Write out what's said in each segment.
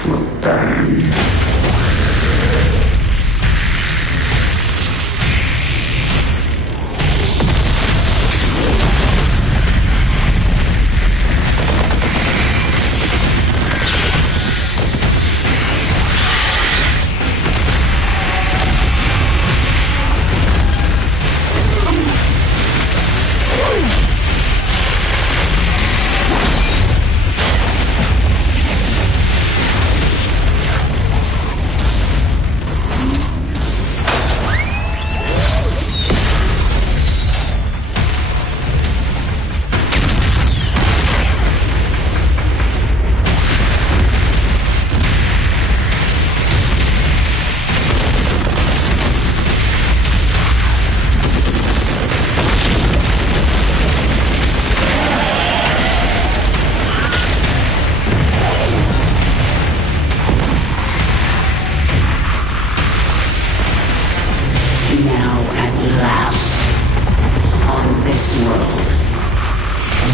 it will burn.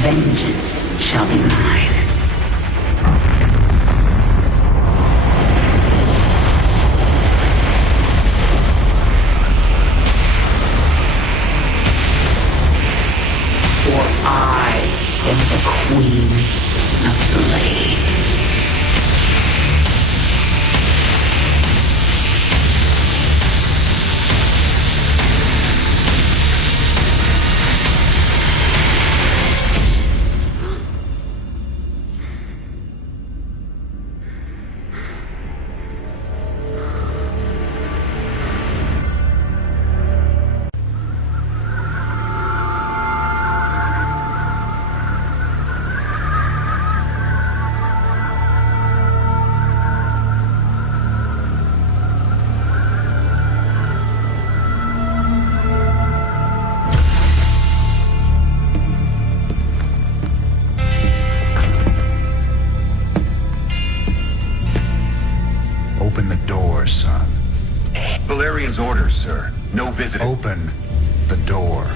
Vengeance shall be mine. For I am the Queen of Blades. Open the door, son. Valerian's orders, sir. No visiting. Open the door.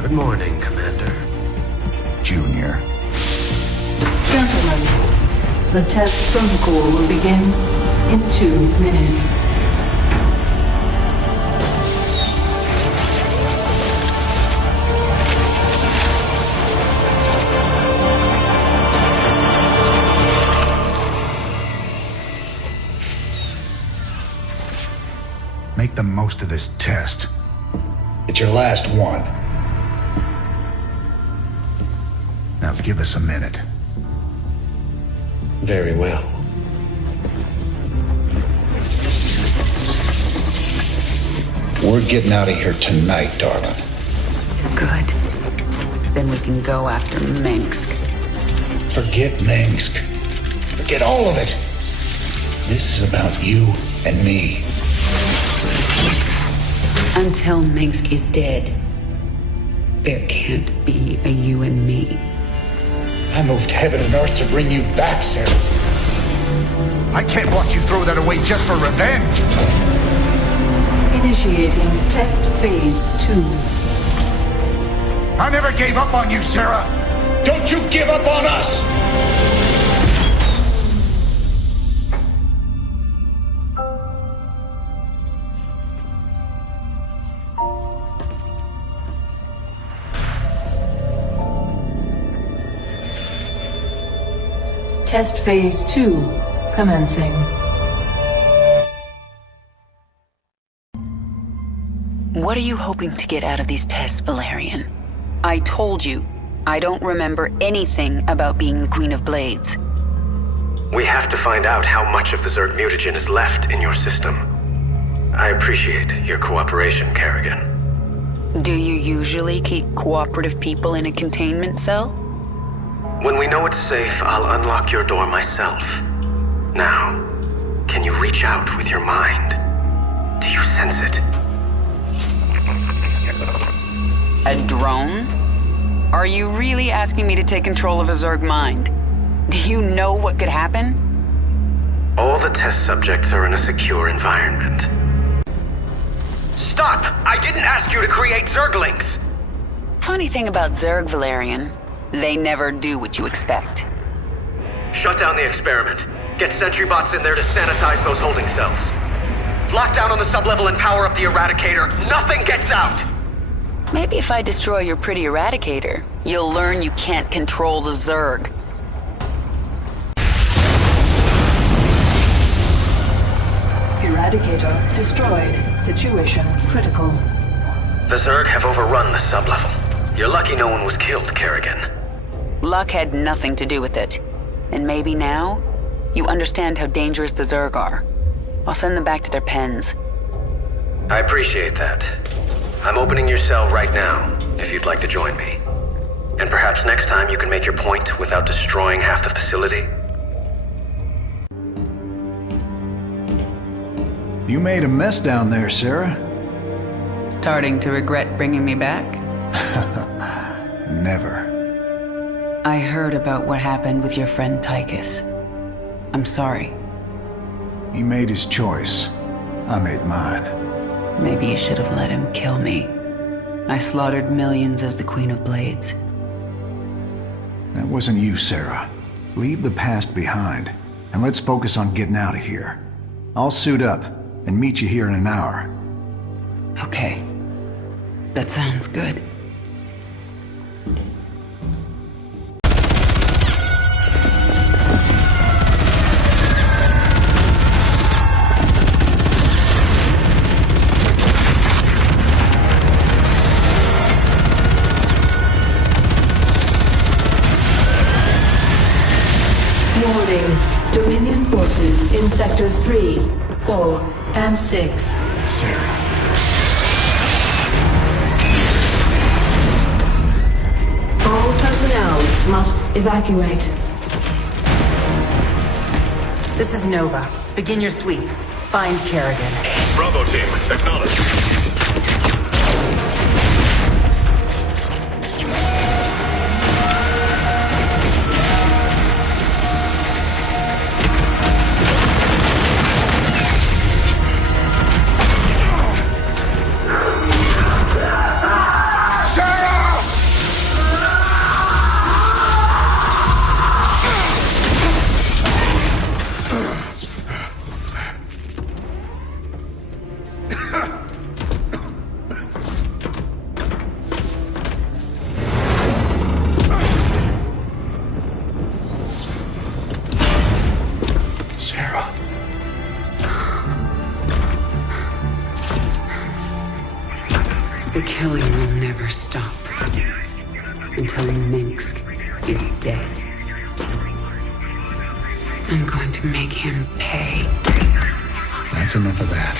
Good morning, Commander. Junior. Gentlemen, the test protocol will begin in 2 minutes. Make the most of this test. It's your last one. Now give us a minute. Very well. We're getting out of here tonight, darling. Good. Then we can go after Mengsk. Forget Mengsk. Forget all of it. This is about you and me. Until Mengsk is dead, there can't be a you and me. I moved heaven and earth to bring you back, Sarah. I can't watch you throw that away just for revenge. Initiating test phase 2. I never gave up on you, Sarah. Don't you give up on us. Test phase 2 commencing. What are you hoping to get out of these tests, Valerian? I told you, I don't remember anything about being the Queen of Blades. We have to find out how much of the Zerg mutagen is left in your system. I appreciate your cooperation, Kerrigan. Do you usually keep cooperative people in a containment cell? When we know it's safe, I'll unlock your door myself. Now, can you reach out with your mind? Do you sense it? A drone? Are you really asking me to take control of a Zerg mind? Do you know what could happen? All the test subjects are in a secure environment. Stop! I didn't ask you to create Zerglings! Funny thing about Zerg, Valerian. They never do what you expect. Shut down the experiment. Get sentry bots in there to sanitize those holding cells. Lock down on the sublevel and power up the Eradicator. Nothing gets out! Maybe if I destroy your pretty Eradicator, you'll learn you can't control the Zerg. Eradicator destroyed. Situation critical. The Zerg have overrun the sublevel. You're lucky no one was killed, Kerrigan. Luck had nothing to do with it. And maybe now, you understand how dangerous the Zerg are. I'll send them back to their pens. I appreciate that. I'm opening your cell right now, if you'd like to join me. And perhaps next time you can make your point without destroying half the facility. You made a mess down there, Sarah. Starting to regret bringing me back? Never. I heard about what happened with your friend Tychus. I'm sorry. He made his choice. I made mine. Maybe you should have let him kill me. I slaughtered millions as the Queen of Blades. That wasn't you, Sarah. Leave the past behind, and let's focus on getting out of here. I'll suit up and meet you here in an hour. Okay. That sounds good. Warning. Dominion forces in sectors 3, 4, and 6. Sarah. All personnel must evacuate. This is Nova. Begin your sweep. Find Kerrigan. Bravo team, acknowledge. The killing will never stop until Mengsk is dead. I'm going to make him pay. That's enough of that.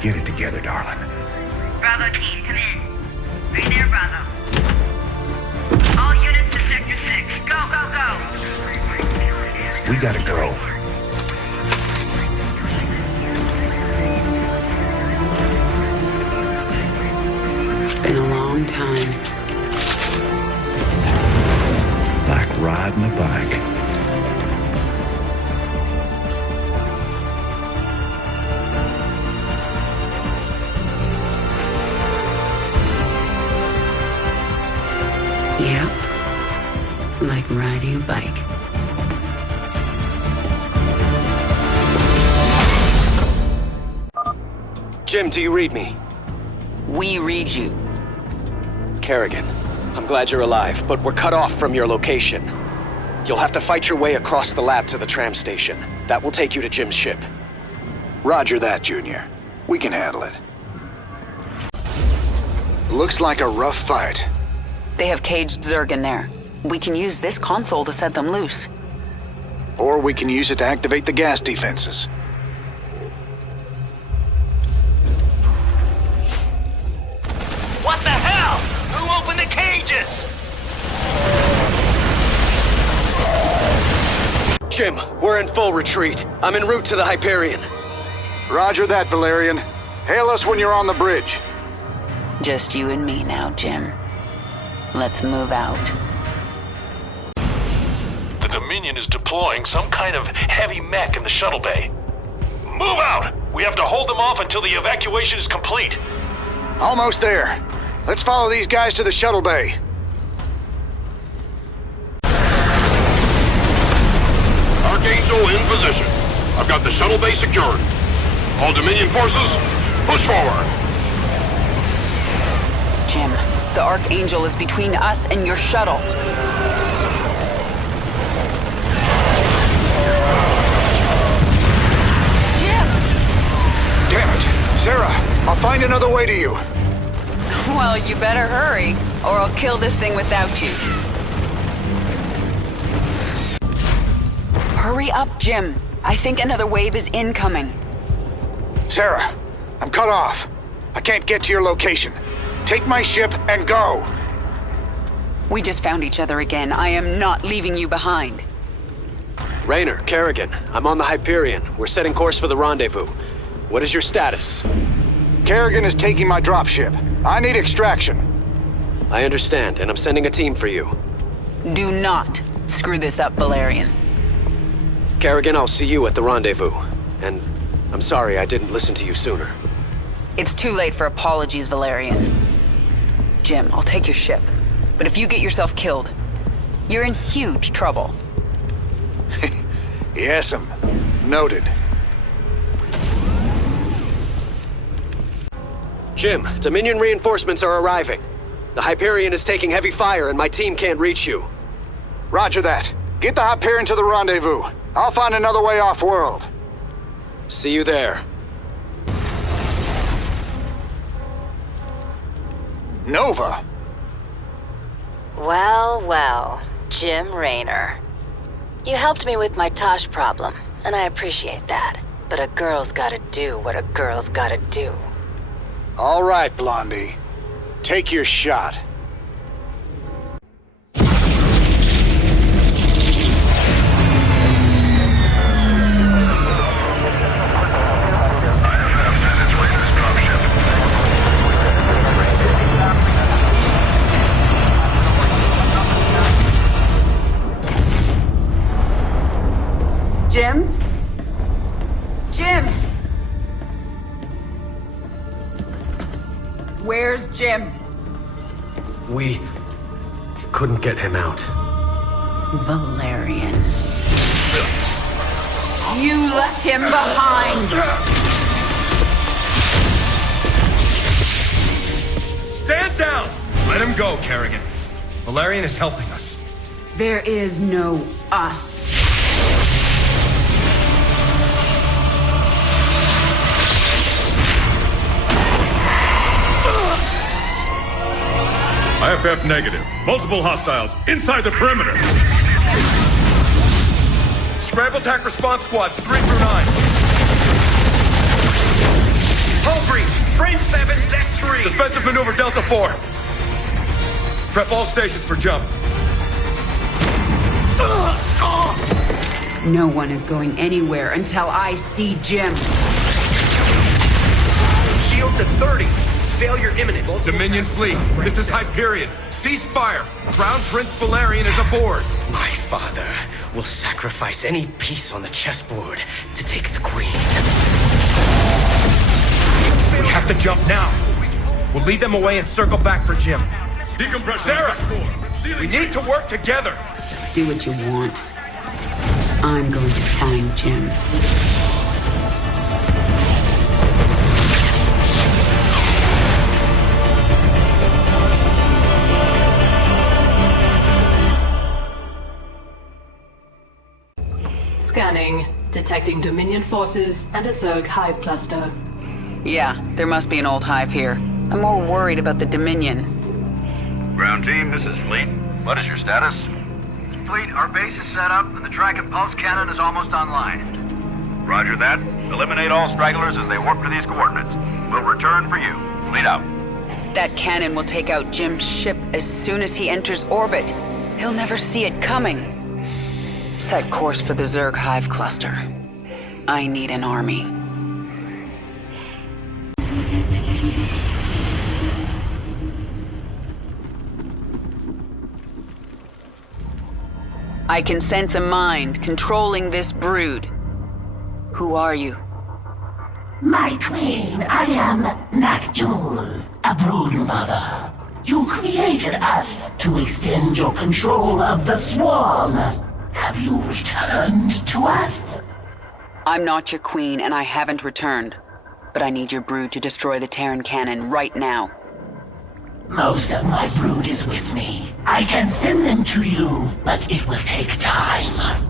Get it together, darling. Bravo team, come in. Right there, Bravo. All units to Sector 6. Go, go, go! We gotta go. Been a long time. Like riding a bike. Yep. Like riding a bike. Jim, do you read me? We read you. Kerrigan, I'm glad you're alive, but we're cut off from your location. You'll have to fight your way across the lab to the tram station. That will take you to Jim's ship. Roger that, Junior. We can handle it. Looks like a rough fight. They have caged Zerg in there. We can use this console to set them loose. Or we can use it to activate the gas defenses. shits! Jim, we're in full retreat. I'm en route to the Hyperion. Roger that, Valerian. Hail us when you're on the bridge. Just you and me now, Jim. Let's move out. The Dominion is deploying some kind of heavy mech in the shuttle bay. Move out! We have to hold them off until the evacuation is complete. Almost there. Let's follow these guys to the shuttle bay. Archangel in position. I've got the shuttle bay secured. All Dominion forces, push forward. Jim, the Archangel is between us and your shuttle. Jim! Damn it. Sarah, I'll find another way to you. Well, you better hurry, or I'll kill this thing without you. Hurry up, Jim. I think another wave is incoming. Sarah, I'm cut off. I can't get to your location. Take my ship and go. We just found each other again. I am not leaving you behind. Raynor, Kerrigan, I'm on the Hyperion. We're setting course for the rendezvous. What is your status? Kerrigan is taking my dropship. I need extraction. I understand, and I'm sending a team for you. Do not screw this up, Valerian. Kerrigan, I'll see you at the rendezvous. And I'm sorry I didn't listen to you sooner. It's too late for apologies, Valerian. Jim, I'll take your ship. But if you get yourself killed, you're in huge trouble. Yes'm. Noted. Jim, Dominion reinforcements are arriving. The Hyperion is taking heavy fire and my team can't reach you. Roger that. Get the Hyperion to the rendezvous. I'll find another way off-world. See you there. Nova! Well, well, Jim Raynor. You helped me with my Tosh problem, and I appreciate that. But a girl's gotta do what a girl's gotta do. All right, Blondie. Take your shot. Jim? Jim! Where's Jim? We couldn't get him out. Valerian. You left him behind! Stand down! Let him go, Kerrigan. Valerian is helping us. There is no us. IFF negative. Multiple hostiles inside the perimeter. Scramble attack response squads 3 through 9. Hull breach. Frame 7, deck 3. Defensive maneuver Delta 4. Prep all stations for jump. No one is going anywhere until I see Jim. Shields at 30. Failure imminent. Dominion fleet, this is Hyperion. Cease fire. Crown Prince Valerian is aboard. My father will sacrifice any piece on the chessboard to take the queen. We have to jump now. We'll lead them away and circle back for Jim. Decompression. Sarah, we need to work together. Do what you want. I'm going to find Jim. Scanning. Detecting Dominion forces and a Zerg hive cluster. Yeah, there must be an old hive here. I'm more worried about the Dominion. Ground team, this is Fleet. What is your status? Fleet, our base is set up and the track and pulse cannon is almost online. Roger that. Eliminate all stragglers as they warp to these coordinates. We'll return for you. Fleet out. That cannon will take out Jim's ship as soon as he enters orbit. He'll never see it coming. Set course for the Zerg hive cluster. I need an army. I can sense a mind controlling this brood. Who are you? My queen, I am Nakjul, a brood mother. You created us to extend your control of the swarm. Have you returned to us? I'm not your queen, and I haven't returned. But I need your brood to destroy the Terran cannon right now. Most of my brood is with me. I can send them to you, but it will take time.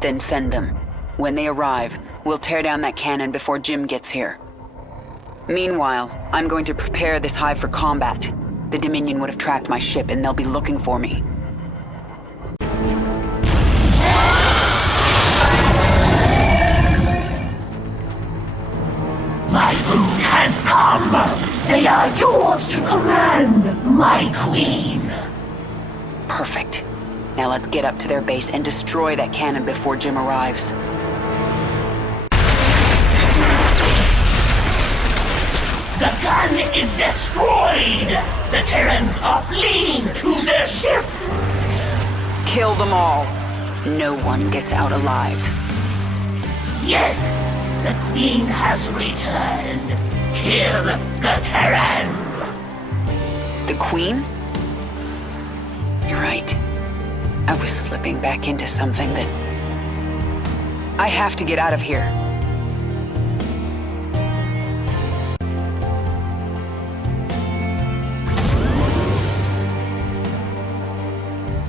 Then send them. When they arrive, we'll tear down that cannon before Jim gets here. Meanwhile, I'm going to prepare this hive for combat. The Dominion would have tracked my ship, and they'll be looking for me. My brood has come! They are yours to command, my queen! Perfect. Now let's get up to their base and destroy that cannon before Jim arrives. The gun is destroyed! The Terrans are fleeing to their ships! Kill them all. No one gets out alive. Yes! The Queen has returned! Kill the Terrans! The Queen? You're right. I was slipping back into something that... I have to get out of here.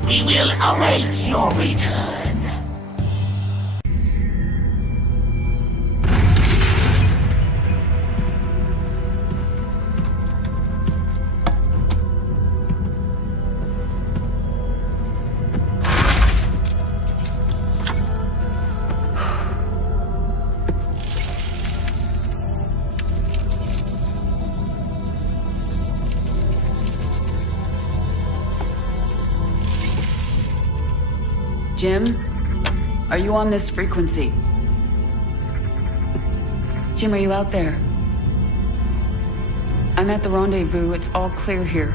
We will await your return. Jim? Are you on this frequency? Jim, are you out there? I'm at the rendezvous. It's all clear here.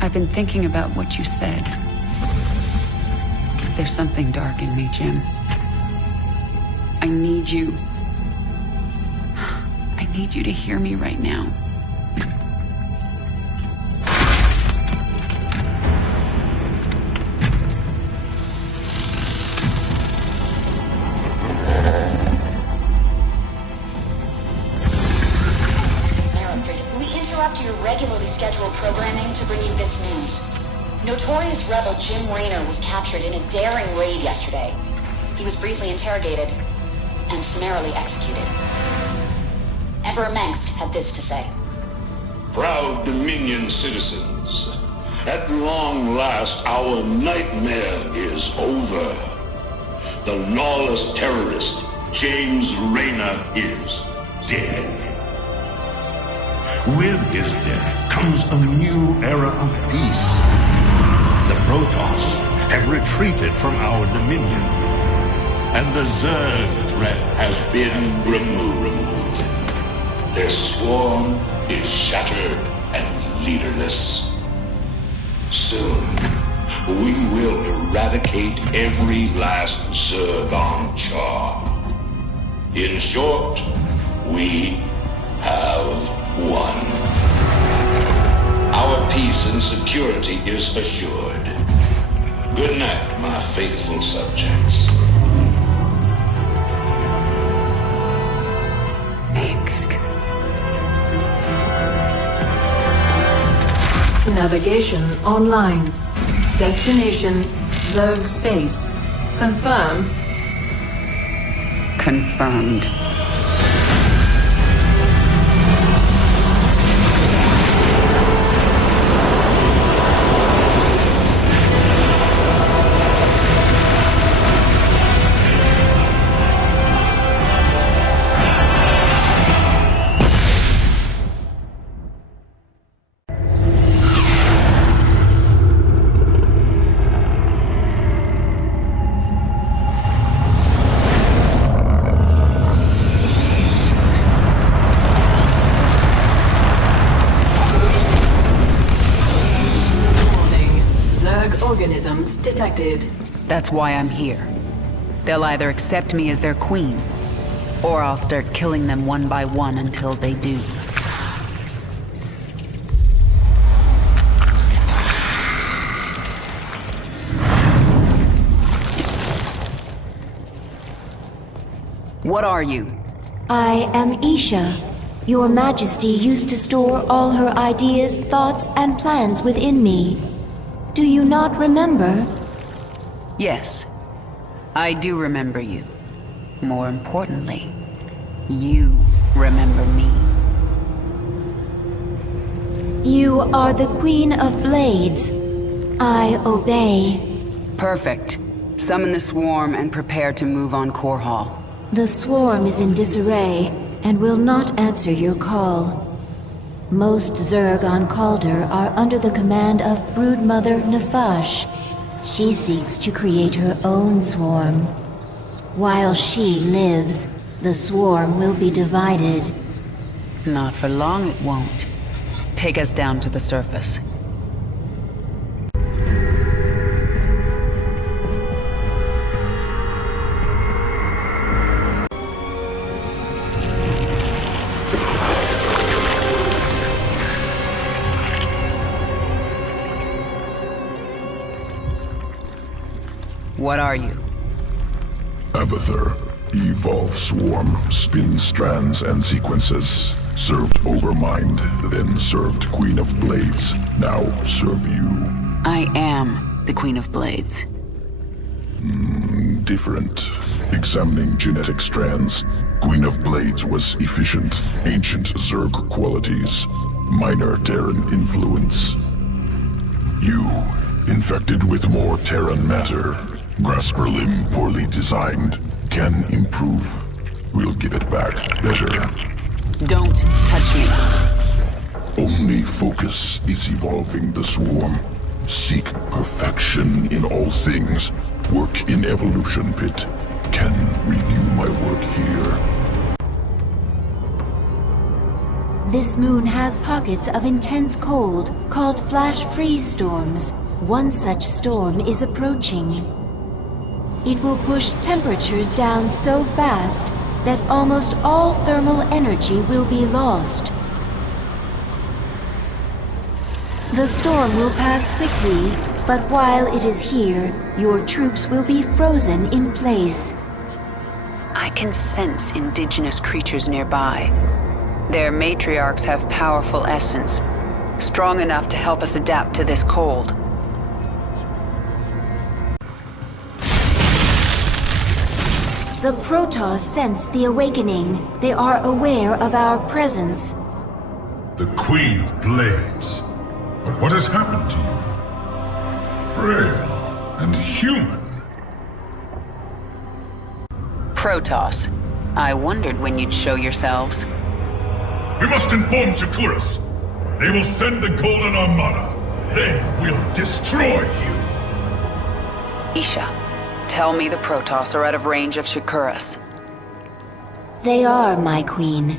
I've been thinking about what you said. There's something dark in me, Jim. I need you. I need you to hear me right now. Scheduled programming to bring you this news. Notorious rebel Jim Raynor was captured in a daring raid yesterday. He was briefly interrogated and summarily executed. Emperor Mengsk had this to say. Proud Dominion citizens, at long last our nightmare is over. The lawless terrorist James Raynor is dead. With his death comes a new era of peace. The Protoss have retreated from our dominion, and the Zerg threat has been removed. Their swarm is shattered and leaderless. Soon, we will eradicate every last Zerg on Char. In short, we have won. Our peace and security is assured. Good night, my faithful subjects. Mengsk. Navigation online. Destination Zerg space. Confirm. Confirmed. mutations detected. That's why I'm here. They'll either accept me as their queen, or I'll start killing them one by one until they do. What are you? I am Isha. Your Majesty used to store all her ideas, thoughts, and plans within me. Do you not remember? Yes, I do remember you. More importantly, you remember me. You are the Queen of Blades. I obey. Perfect. Summon the swarm and prepare to move on Korhal. The swarm is in disarray and will not answer your call. Most Zerg on Calder are under the command of Broodmother Nefash. She seeks to create her own swarm. While she lives, the swarm will be divided. Not for long it won't. Take us down to the surface. What are you? Abathur. Evolve swarm, spin strands and sequences. Served Overmind, then served Queen of Blades. Now serve you. I am the Queen of Blades. Different. Examining genetic strands. Queen of Blades was efficient, ancient Zerg qualities. Minor Terran influence. You, infected with more Terran matter. Grasper limb poorly designed. Can improve. We'll give it back better. Don't touch me. Only focus is evolving the swarm. Seek perfection in all things. Work in evolution pit. Can review my work here. This moon has pockets of intense cold, called flash freeze storms. One such storm is approaching. It will push temperatures down so fast that almost all thermal energy will be lost. The storm will pass quickly, but while it is here, your troops will be frozen in place. I can sense indigenous creatures nearby. Their matriarchs have powerful essence, strong enough to help us adapt to this cold. The Protoss sense the awakening. They are aware of our presence. The Queen of Blades. But what has happened to you? Frail and human. Protoss. I wondered when you'd show yourselves. We must inform Shakuras. They will send the Golden Armada. They will destroy you. Isha. Tell me the Protoss are out of range of Shakuras. They are, my queen.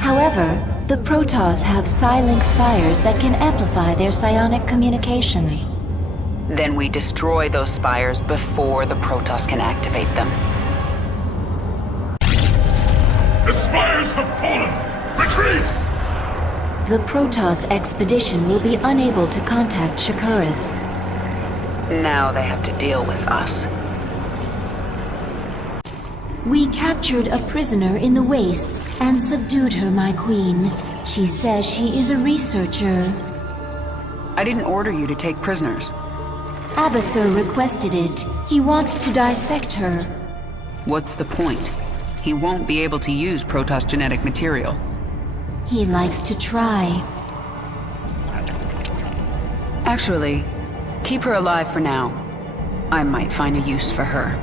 However, the Protoss have psi-link spires that can amplify their psionic communication. Then we destroy those spires before the Protoss can activate them. The spires have fallen! Retreat! The Protoss expedition will be unable to contact Shakuras. Now they have to deal with us. We captured a prisoner in the wastes and subdued her, my queen. She says she is a researcher. I didn't order you to take prisoners. Abathur requested it. He wants to dissect her. What's the point? He won't be able to use Protoss genetic material. He likes to try. Actually, keep her alive for now. I might find a use for her.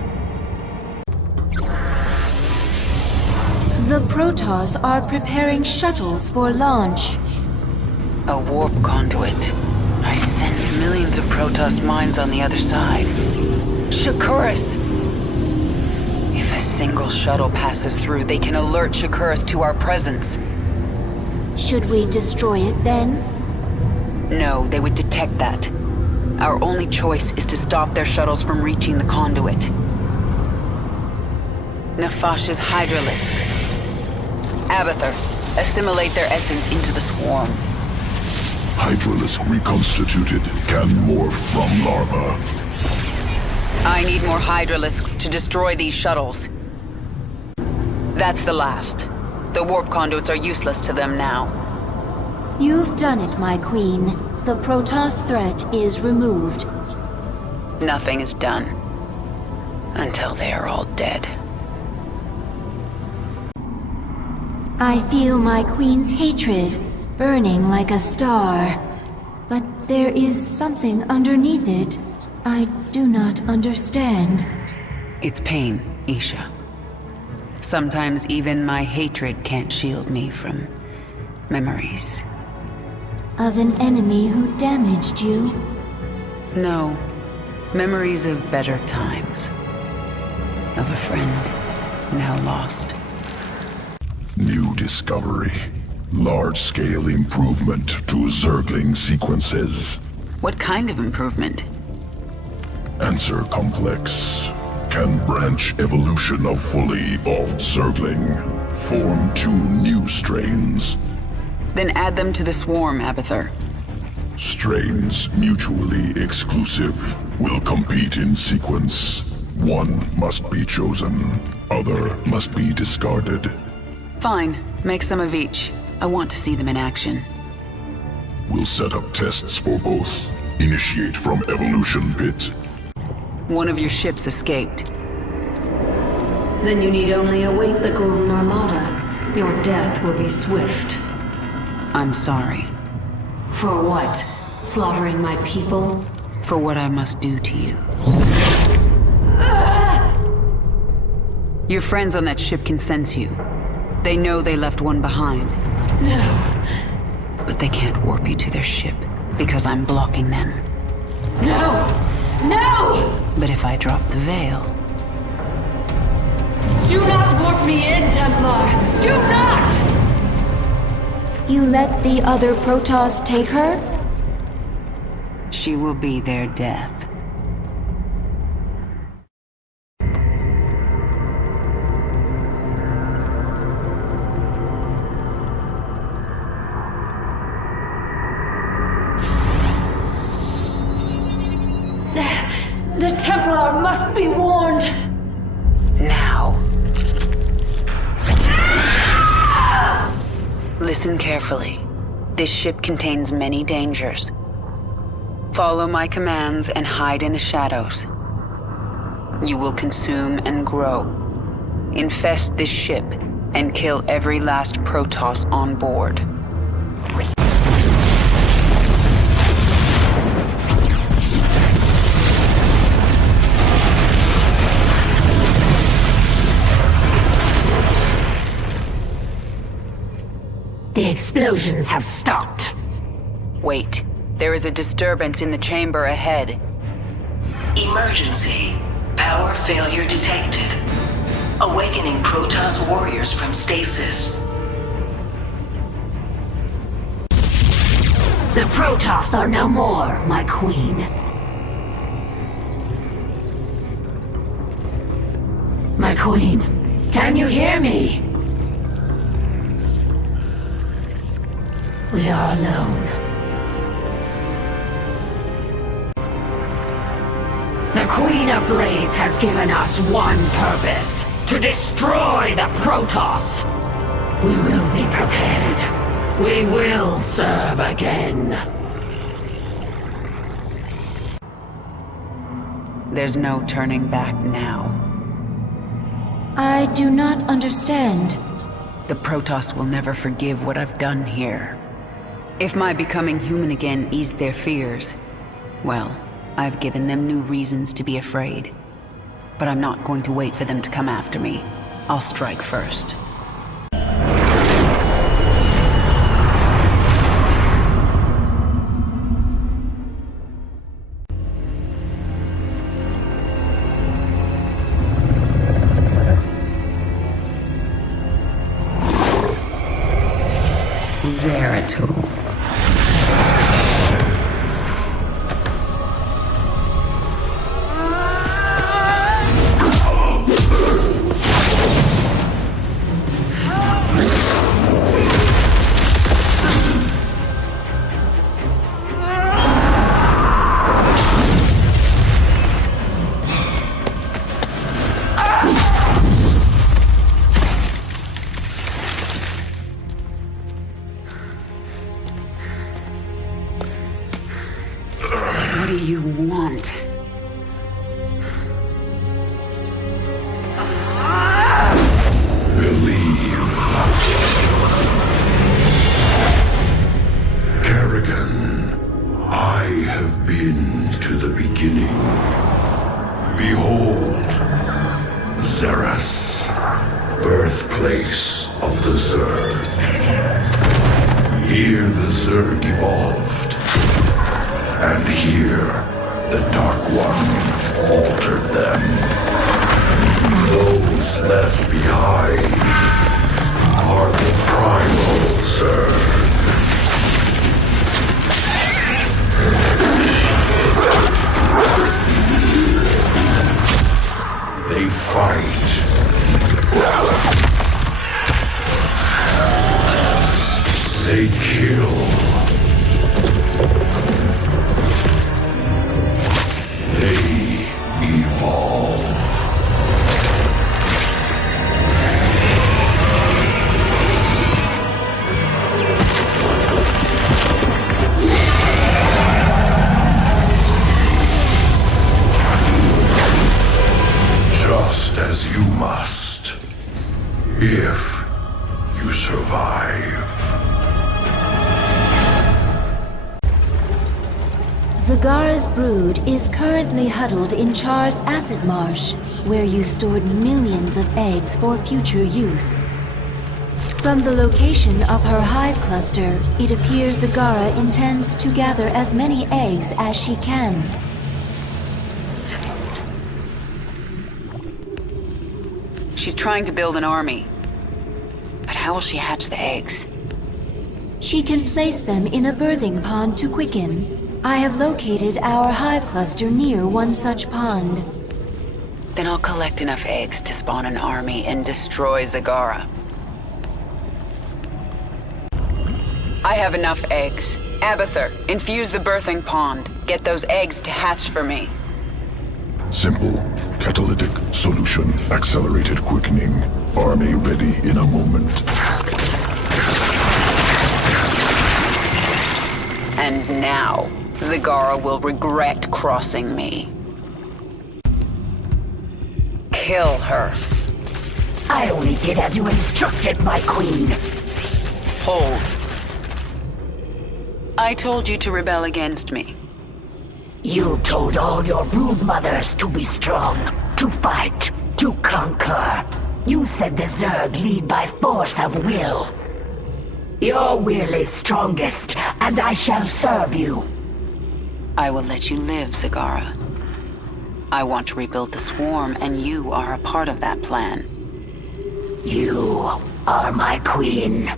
The Protoss are preparing shuttles for launch. A warp conduit. I sense millions of Protoss minds on the other side. Shakuras! If a single shuttle passes through, they can alert Shakuras to our presence. Should we destroy it then? No, they would detect that. Our only choice is to stop their shuttles from reaching the conduit. Nefash's hydralisks. Abathur, assimilate their essence into the swarm. Hydralisk reconstituted can morph from larva. I need more hydralisks to destroy these shuttles. That's the last. The warp conduits are useless to them now. You've done it, my queen. The Protoss threat is removed. Nothing is done. Until they are all dead. I feel my queen's hatred, burning like a star. But there is something underneath it I do not understand. It's pain, Isha. Sometimes even my hatred can't shield me from memories. Of an enemy who damaged you? No. Memories of better times. Of a friend now lost. New discovery. Large-scale improvement to Zergling sequences. What kind of improvement? Answer complex. Can branch evolution of fully evolved Zergling. Form 2 new strains. Then add them to the swarm, Abathur. Strains mutually exclusive. Will compete in sequence. One must be chosen. Other must be discarded. Fine. Make some of each. I want to see them in action. We'll set up tests for both. Initiate from evolution pit. One of your ships escaped. Then you need only await the Golden Armada. Your death will be swift. I'm sorry. For what? Slaughtering my people? For what I must do to you. Your friends on that ship can sense you. They know they left one behind. No. But they can't warp you to their ship, because I'm blocking them. No! No! But if I drop the veil... Do not warp me in, Templar! Do not! You let the other Protoss take her? She will be their death. The Templar must be warned! Now. Listen carefully. This ship contains many dangers. Follow my commands and hide in the shadows. You will consume and grow. Infest this ship and kill every last Protoss on board. The explosions have stopped. Wait. There is a disturbance in the chamber ahead. Emergency. Power failure detected. Awakening Protoss warriors from stasis. The Protoss are no more, my queen. My queen, can you hear me? We are alone. The Queen of Blades has given us one purpose: to destroy the Protoss. We will be prepared. We will serve again. There's no turning back now. I do not understand. The Protoss will never forgive what I've done here. If my becoming human again eased their fears, well, I've given them new reasons to be afraid. But I'm not going to wait for them to come after me. I'll strike first. do you want? Believe. Kerrigan, I have been to the beginning. Behold, Zarus, birthplace of the Zerg. Here the Zerg evolved, and here the Dark One altered them. Those left behind are the Primal Zerg. They fight. They kill. They evolve. Just as you must, if you survive. Zagara's brood is currently huddled in Char's acid marsh, where you stored millions of eggs for future use. From the location of her hive cluster, it appears Zagara intends to gather as many eggs as she can. She's trying to build an army. But how will she hatch the eggs? She can place them in a birthing pond to quicken. I have located our hive cluster near one such pond. Then I'll collect enough eggs to spawn an army and destroy Zagara. I have enough eggs. Abathur, infuse the birthing pond. Get those eggs to hatch for me. Simple. Catalytic solution. Accelerated quickening. Army ready in a moment. And now, Zagara will regret crossing me. Kill her. I only did as you instructed, my queen. Hold. I told you to rebel against me. You told all your brood mothers to be strong, to fight, to conquer. You said the Zerg lead by force of will. Your will is strongest, and I shall serve you. I will let you live, Zagara. I want to rebuild the swarm, and you are a part of that plan. You are my queen.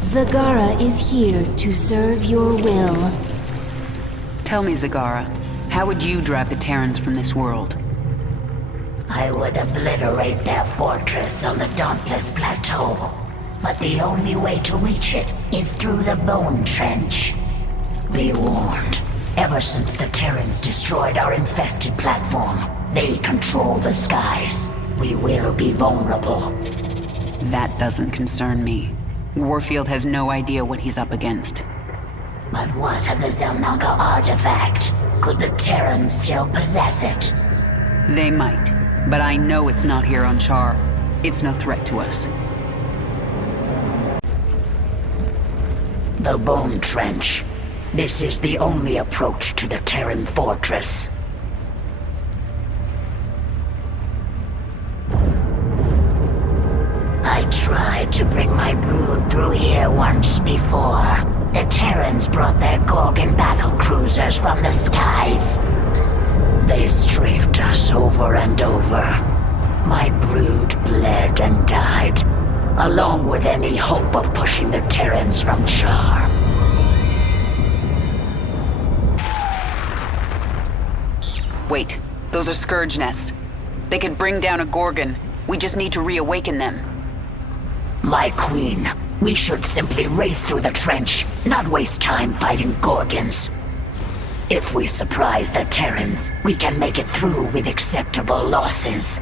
Zagara is here to serve your will. Tell me, Zagara, how would you drive the Terrans from this world? I would obliterate their fortress on the Dauntless Plateau. But the only way to reach it is through the Bone Trench. Be warned, ever since the Terrans destroyed our infested platform, they control the skies. We will be vulnerable. That doesn't concern me. Warfield has no idea what he's up against. But what of the Zelnaga artifact? Could the Terrans still possess it? They might, but I know it's not here on Char. It's no threat to us. The Bone Trench. This is the only approach to the Terran fortress. I tried to bring my brood through here once before. The Terrans brought their Gorgon battlecruisers from the skies. They strafed us over and over. My brood bled and died, along with any hope of pushing the Terrans from Char. Wait, those are Scourge nests. They could bring down a Gorgon. We just need to reawaken them. My queen, we should simply race through the trench, not waste time fighting Gorgons. If we surprise the Terrans, we can make it through with acceptable losses.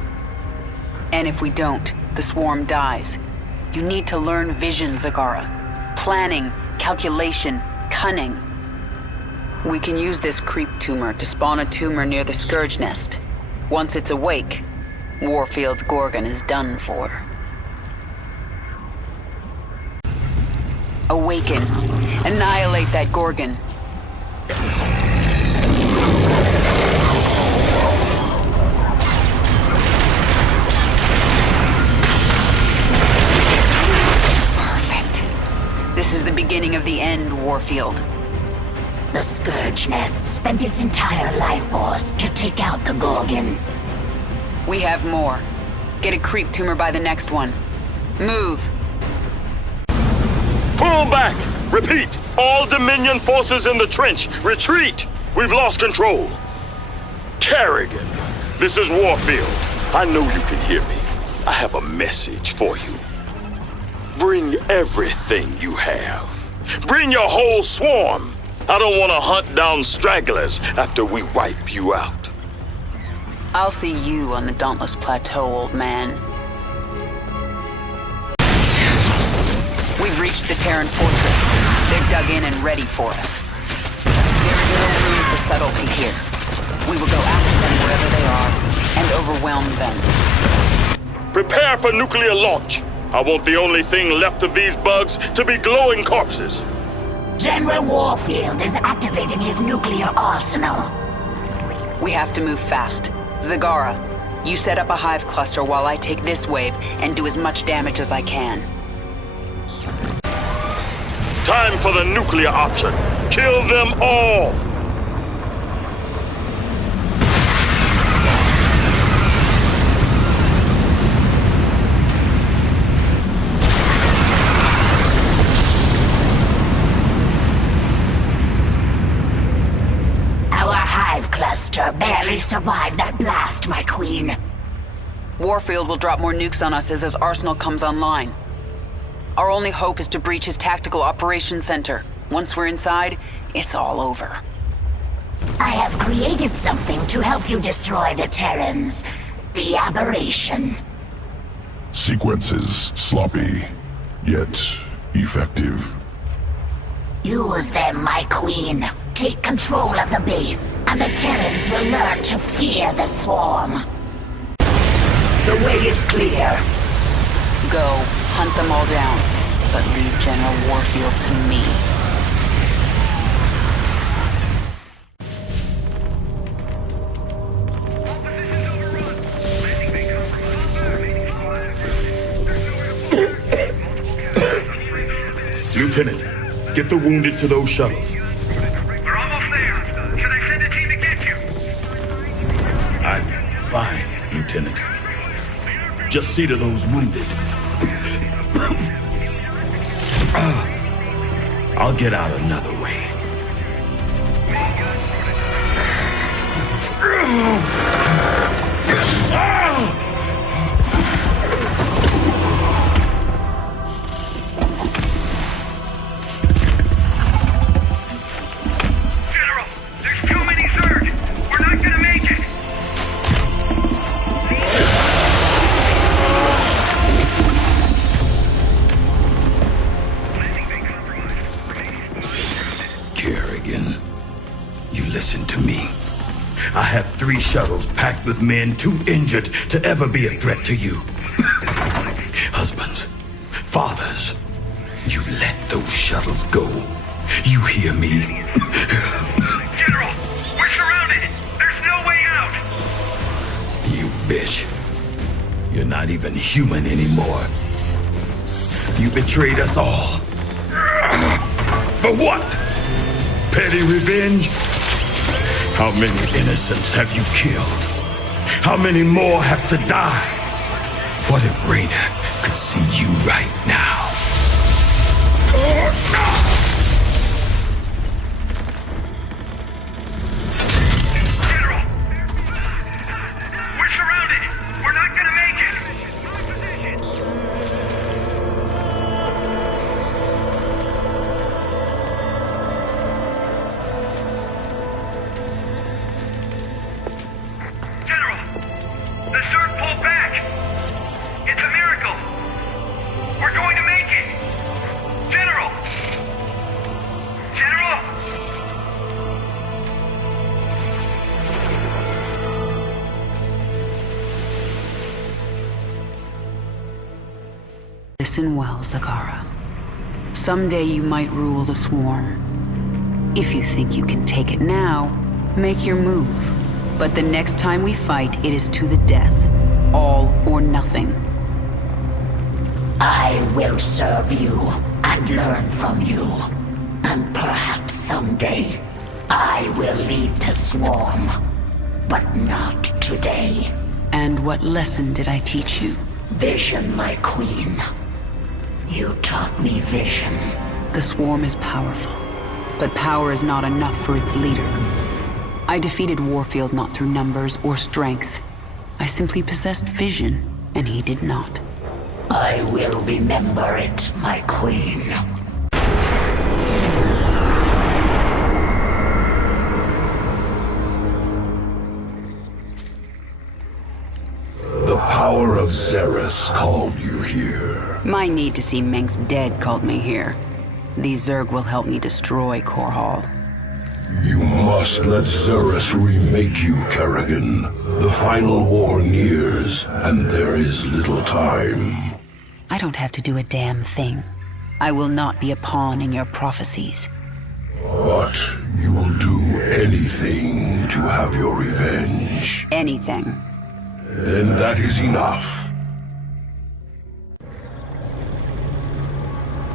And if we don't, the swarm dies. You need to learn vision, Zagara. Planning, calculation, cunning. We can use this creep tumor to spawn a tumor near the Scourge nest. Once it's awake, Warfield's Gorgon is done for. Awaken. Annihilate that Gorgon. Perfect. This is the beginning of the end, Warfield. The Scourge Nest spent its entire life force to take out the Gorgon. We have more. Get a creep tumor by the next one. Move. Pull back! Repeat! All Dominion forces in the trench! Retreat! We've lost control! Kerrigan, this is Warfield. I know you can hear me. I have a message for you. Bring everything you have. Bring your whole swarm! I don't want to hunt down stragglers after we wipe you out. I'll see you on the Dauntless Plateau, old man. We've reached the Terran fortress. They're dug in and ready for us. There is no room for subtlety here. We will go after them wherever they are and overwhelm them. Prepare for nuclear launch. I want the only thing left of these bugs to be glowing corpses. General Warfield is activating his nuclear arsenal. We have to move fast. Zagara, you set up a hive cluster while I take this wave and do as much damage as I can. Time for the nuclear option. Kill them all! Barely survived that blast, my queen. Warfield will drop more nukes on us as his arsenal comes online. Our only hope is to breach his tactical operations center. Once we're inside, it's all over. I have created something to help you destroy the Terrans. The Aberration. Sequences sloppy, yet effective. Use them, my queen. Take control of the base, and the Terrans will learn to fear the swarm. The way is clear. Go, hunt them all down, but leave General Warfield to me. Lieutenant, get the wounded to those shuttles. We're almost there. Should I send a team to get you? I'm fine, Lieutenant. Just see to those wounded. I'll get out another way. General, there's too many Zerg. We're not gonna make it. Kerrigan, you listen to me. I have 3 shuttles packed with men too injured to ever be a threat to you. Husbands, fathers, you let those shuttles go. You hear me? General, we're surrounded. There's no way out. You bitch. You're not even human anymore. You betrayed us all. For what? Petty revenge? How many innocents have you killed? How many more have to die? What if Raynor could see you right now? General, we're surrounded. We're not gonna make it. General, the Zerg pulled back. It's a miracle. We're going to make it. General, Listen well, Zakara. Someday you might rule the swarm. If you think you can take it now, make your move. But the next time we fight, it is to the death. All or nothing. I will serve you and learn from you. And perhaps someday, I will lead the swarm. But not today. And what lesson did I teach you? Vision, my queen. You taught me vision. The swarm is powerful, but power is not enough for its leader. I defeated Warfield not through numbers or strength. I simply possessed vision, and he did not. I will remember it, my queen. The power of Zarus called you here. My need to see Mengsk dead called me here. These Zerg will help me destroy Korhal. You must let Zarus remake you, Kerrigan. The final war nears, and there is little time. I don't have to do a damn thing. I will not be a pawn in your prophecies. But you will do anything to have your revenge. Anything. Then that is enough.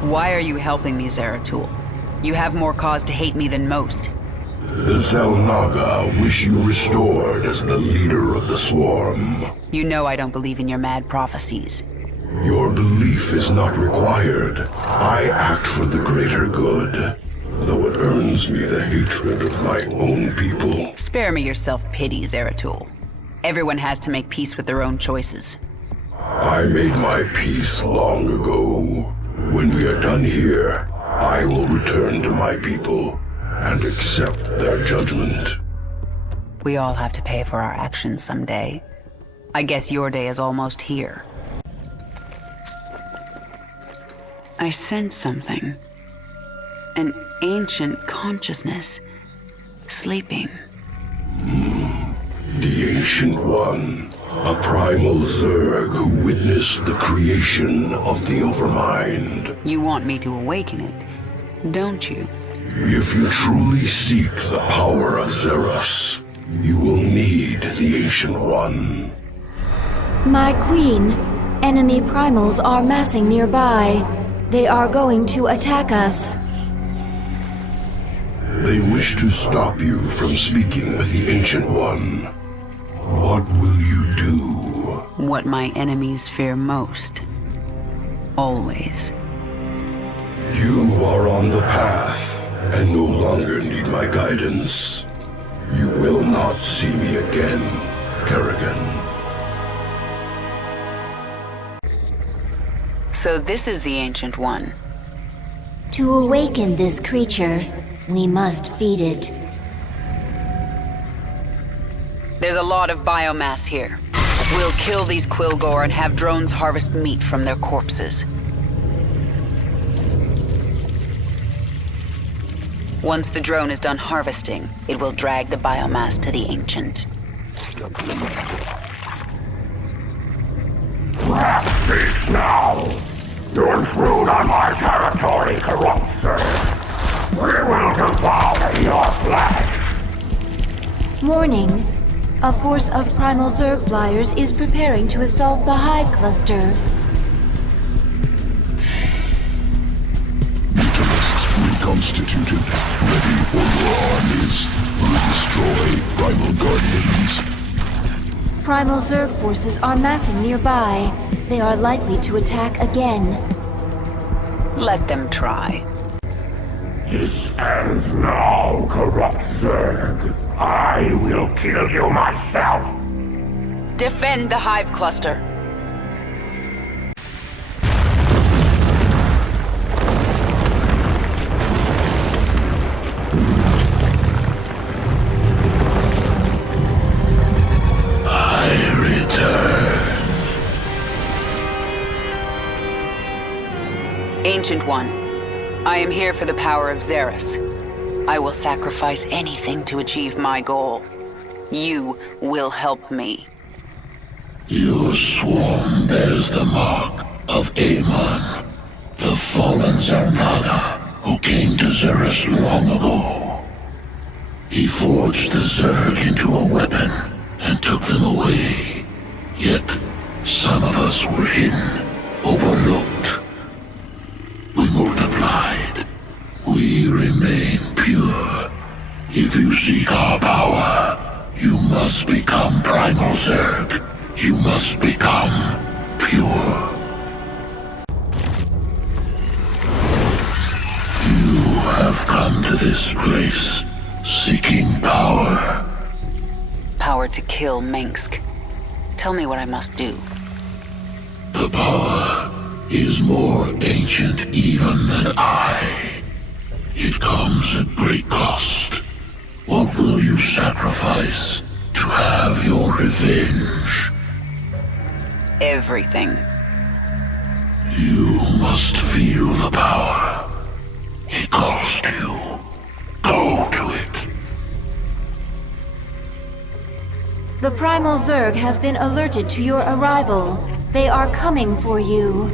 Why are you helping me, Zeratul? You have more cause to hate me than most. The Zelnaga wish you restored as the leader of the swarm. You know I don't believe in your mad prophecies. Your belief is not required. I act for the greater good, though it earns me the hatred of my own people. Spare me your self-pity, Zeratul. Everyone has to make peace with their own choices. I made my peace long ago. When we are done here, I will return to my people and accept their judgment. We all have to pay for our actions someday. I guess your day is almost here. I sense something. An ancient consciousness. Sleeping. The Ancient One. A primal Zerg who witnessed the creation of the Overmind. You want me to awaken it, don't you? If you truly seek the power of Zarus, you will need the Ancient One. My queen, enemy primals are massing nearby. They are going to attack us. They wish to stop you from speaking with the Ancient One. What will you do? What my enemies fear most. Always. You are on the path, and no longer need my guidance. You will not see me again, Kerrigan. So this is the Ancient One. To awaken this creature, we must feed it. There's a lot of biomass here. We'll kill these Quilgore and have drones harvest meat from their corpses. Once the drone is done harvesting, it will drag the biomass to the Ancient. Wrath speaks now! You intrude on my territory, corrupt Zerg. We will devour your flesh! Warning. A force of primal Zerg flyers is preparing to assault the Hive cluster. Mutalisks reconstituted, ready for your armies. Destroy Primal Guardians. Primal Zerg forces are massing nearby. They are likely to attack again. Let them try. This ends now, corrupt Zerg. I will kill you myself. Defend the Hive cluster. I return. Ancient One, I am here for the power of Zarus. I will sacrifice anything to achieve my goal. You will help me. Your swarm bears the mark of Amon, the fallen Zarnaga who came to Zarus long ago. He forged the Zerg into a weapon and took them away. Yet, some of us were hidden, overlooked. We multiplied. We remain pure. If you seek our power, you must become Primal Zerg. You must become pure. You have come to this place, seeking power. Power to kill Mengsk. Tell me what I must do. The power is more ancient even than I. It comes at great cost. What will you sacrifice to have your revenge? Everything. You must feel the power. It calls to you. Go to it. The Primal Zerg have been alerted to your arrival. They are coming for you.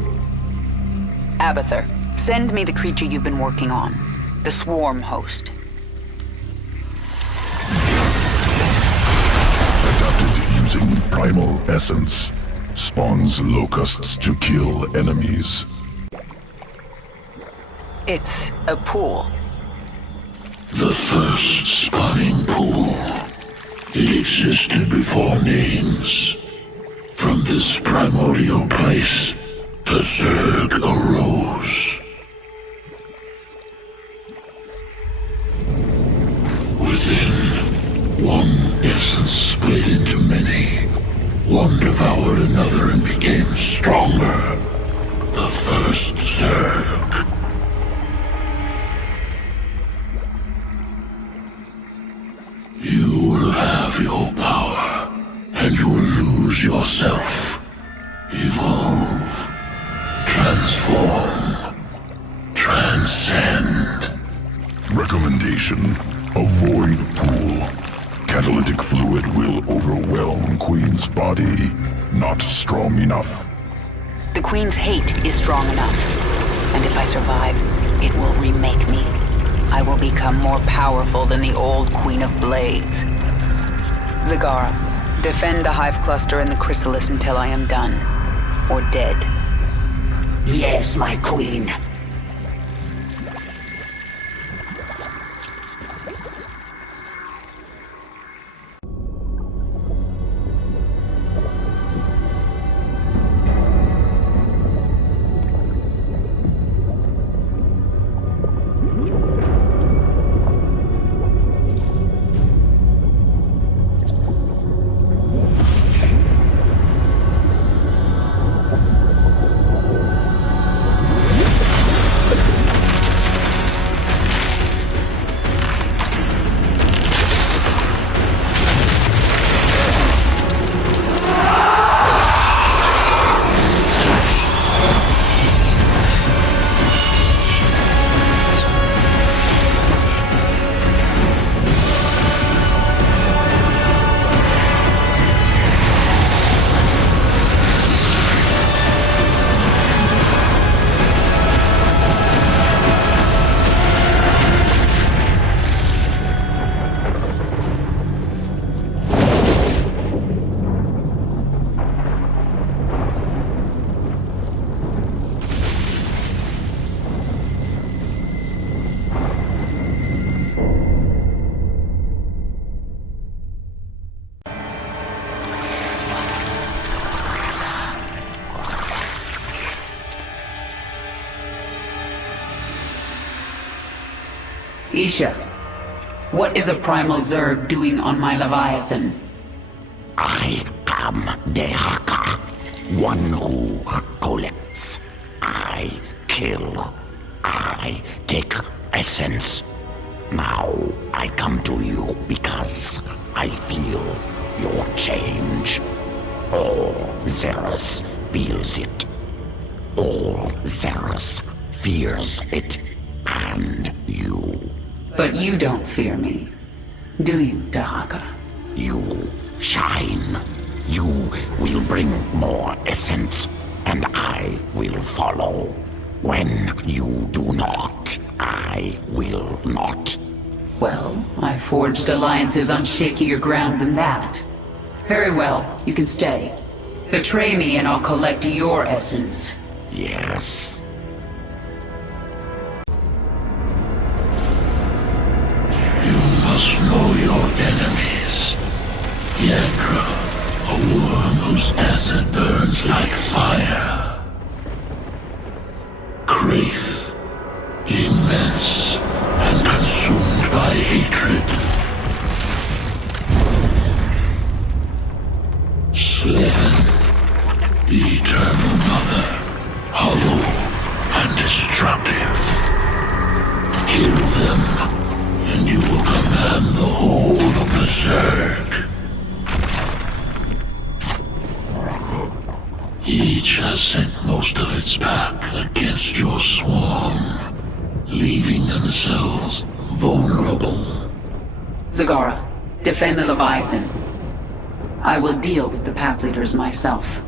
Abathur, send me the creature you've been working on. The swarm host. Adapted using primal essence. Spawns locusts to kill enemies. It's a pool. The first spawning pool. It existed before names. From this primordial place, the Zerg arose. Within, one essence split into many. One devoured another and became stronger. The first Zerg. You will have your power, and you will lose yourself. Evolve. Transform. Transcend. Recommendation: avoid pool. Catalytic fluid will overwhelm Queen's body. Not strong enough. The Queen's hate is strong enough. And if I survive, it will remake me. I will become more powerful than the old Queen of Blades. Zagara, defend the Hive Cluster and the Chrysalis until I am done. Or dead. Yes, my queen. Isha, what is a Primal Zerg doing on my Leviathan? I am Dehaka, one who collects. I kill. I take essence. Now I come to you because I feel your change. All Zarus feels it. All Zarus fears it. And you. But you don't fear me, do you, Dahaka? You shine. You will bring more essence. and I will follow. When you do not, I will not. Well, I've forged alliances on shakier ground than that. Very well, you can stay. Betray me and I'll collect your essence. Yes. You must know your enemies. Yedra, a worm whose acid burns like fire. Kraith, immense and consumed by hatred. Slithen, the Eternal Mother, hollow and destructive. Kill them, and you will command the whole of the Zerg. Each has sent most of its pack against your swarm, leaving themselves vulnerable. Zagara, defend the Leviathan. I will deal with the pack leaders myself.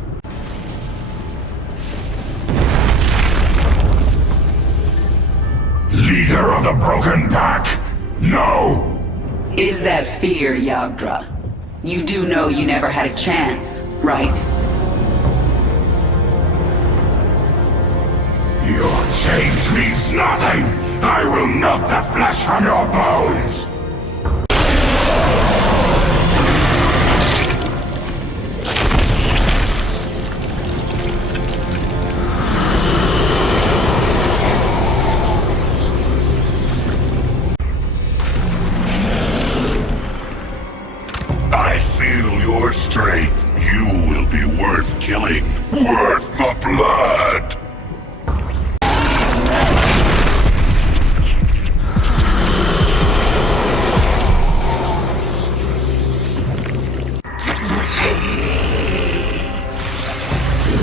Leader of the Broken Pack, no! Is that fear, Yagdra? You do know you never had a chance, right? Your change means nothing! I will melt the flesh from your bones! I feel your strength. You will be worth killing. Worth the blood!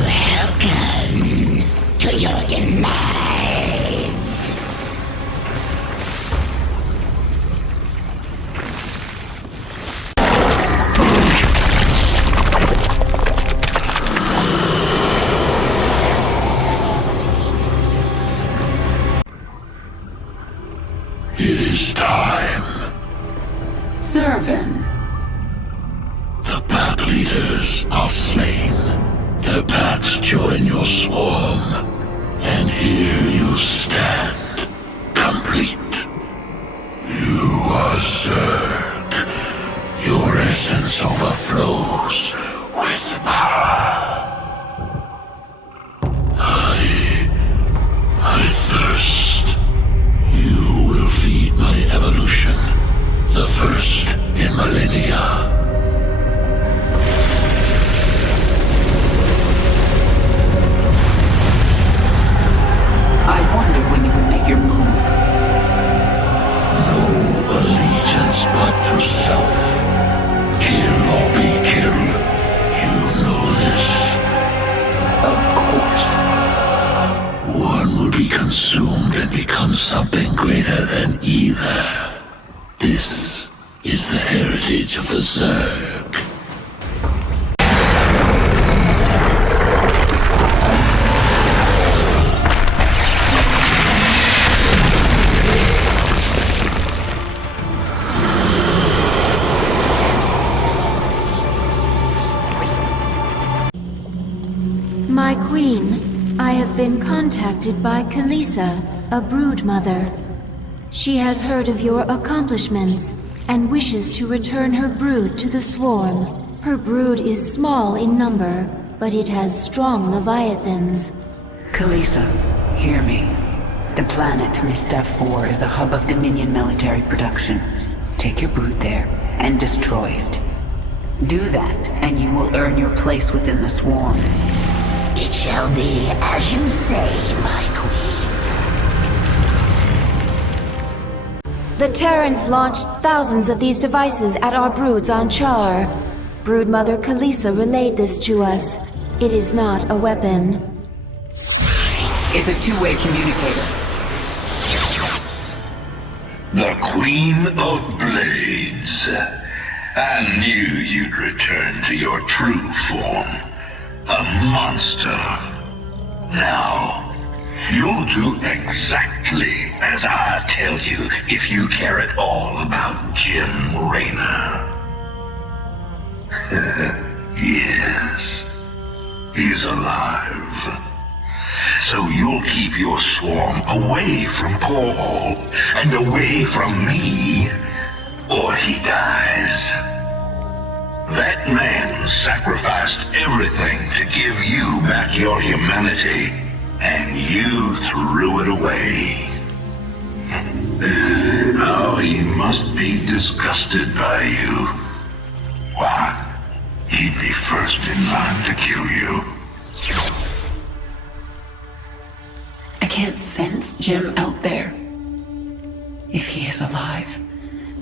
Welcome to your demise. It is time. Servant. The pack leaders are slain. Their packs join your swarm. And here you stand, complete. You are Zerg. Your essence overflows with power. I thirst. You will feed my evolution, the first in millennia. I wondered when you would make your move. No allegiance but to self. Kill or be killed. You know this. Of course. One will be consumed and become something greater than either. This is the heritage of the Zerg. My queen, I have been contacted by Kalisa, a brood mother. She has heard of your accomplishments and wishes to return her brood to the swarm. Her brood is small in number, but it has strong leviathans. Kalisa, hear me. The planet Mistaf 4 is a hub of Dominion military production. Take your brood there and destroy it. Do that, and you will earn your place within the swarm. It shall be as you say, my queen. The Terrans launched thousands of these devices at our broods on Char. Broodmother Kalisa relayed this to us. It is not a weapon. It's a two-way communicator. The Queen of Blades. I knew you'd return to your true form. A monster Now, you'll do exactly as I tell you if you care at all about Jim Raynor. Yes, he's alive. So you'll keep your swarm away from Korhal and away from me, or he dies. That man sacrificed everything to give you back your humanity, and you threw it away. Oh, he must be disgusted by you. Why, he'd be first in line to kill you. I can't sense Jim out there. If he is alive,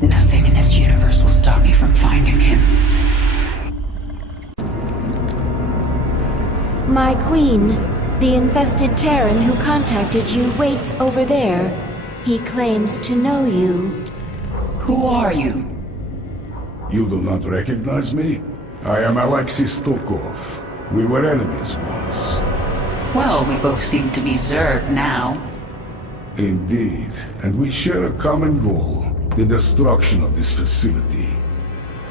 nothing in this universe will stop me from finding him. My queen, the infested Terran who contacted you waits over there. He claims to know you. Who are you? You do not recognize me? I am Alexis Stokov. We were enemies once. Well, we both seem to be Zerg now. Indeed, and we share a common goal, the destruction of this facility.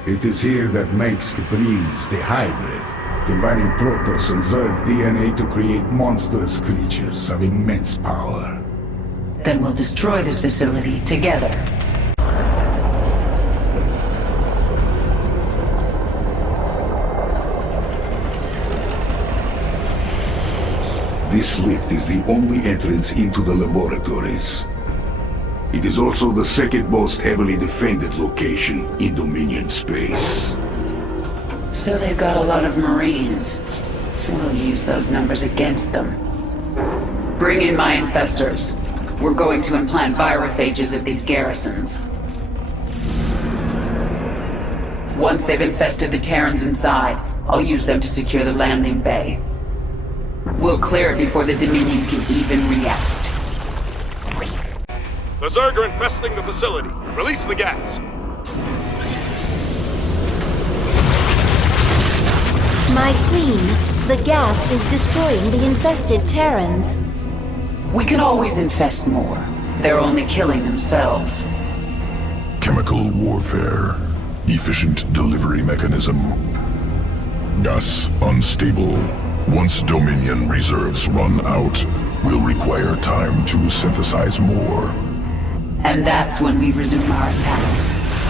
It is here that Mengsk breeds the hybrid, combining Protoss and Zerg DNA to create monstrous creatures of immense power. Then we'll destroy this facility together. This lift is the only entrance into the laboratories. It is also the second most heavily defended location in Dominion space. So they've got a lot of Marines. We'll use those numbers against them. Bring in my infestors. We're going to implant virophages at these garrisons. Once they've infested the Terrans inside, I'll use them to secure the landing bay. We'll clear it before the Dominion can even react. The Zerg are infesting the facility. Release the gas. My queen, the gas is destroying the infested Terrans. We can always infest more. They're only killing themselves. Chemical warfare. Efficient delivery mechanism. Gas unstable. Once Dominion reserves run out, we'll require time to synthesize more. And that's when we resume our attack.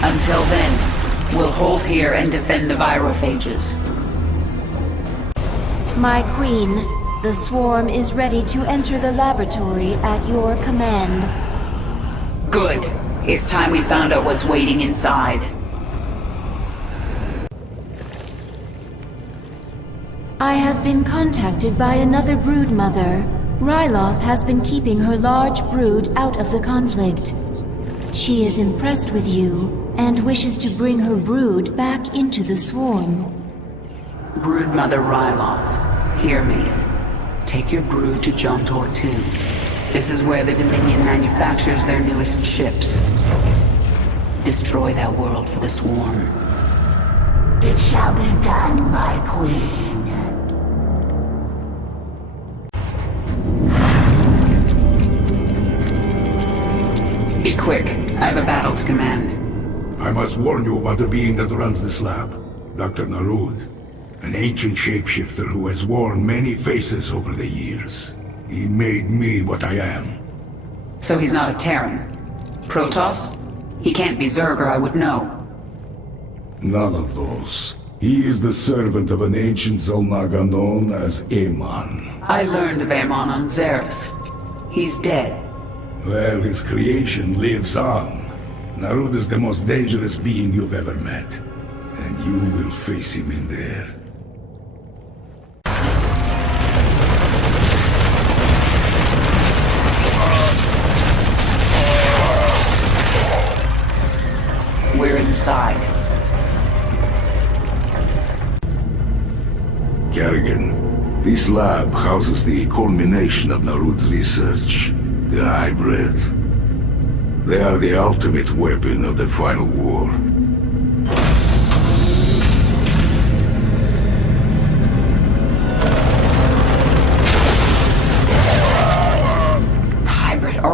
Until then, we'll hold here and defend the virophages. My queen, the swarm is ready to enter the laboratory at your command. Good. It's time we found out what's waiting inside. I have been contacted by another broodmother. Ryloth has been keeping her large brood out of the conflict. She is impressed with you and wishes to bring her brood back into the swarm. Broodmother Ryloth, hear me. Take your brood to Jontor 2. This is where the Dominion manufactures their newest ships. Destroy that world for the swarm. It shall be done, my queen. Be quick. I have a battle to command. I must warn you about the being that runs this lab. Dr. Narud. An ancient shapeshifter who has worn many faces over the years. He made me what I am. So he's not a Terran? Protoss? He can't be Zerg or I would know. None of those. He is the servant of an ancient Zelnaga known as Amon. I learned of Amon on Zarus. He's dead. Well, his creation lives on. Narud is the most dangerous being you've ever met. And you will face him in there. We're inside. Kerrigan, this lab houses the culmination of Narud's research. The hybrid. They are the ultimate weapon of the final war.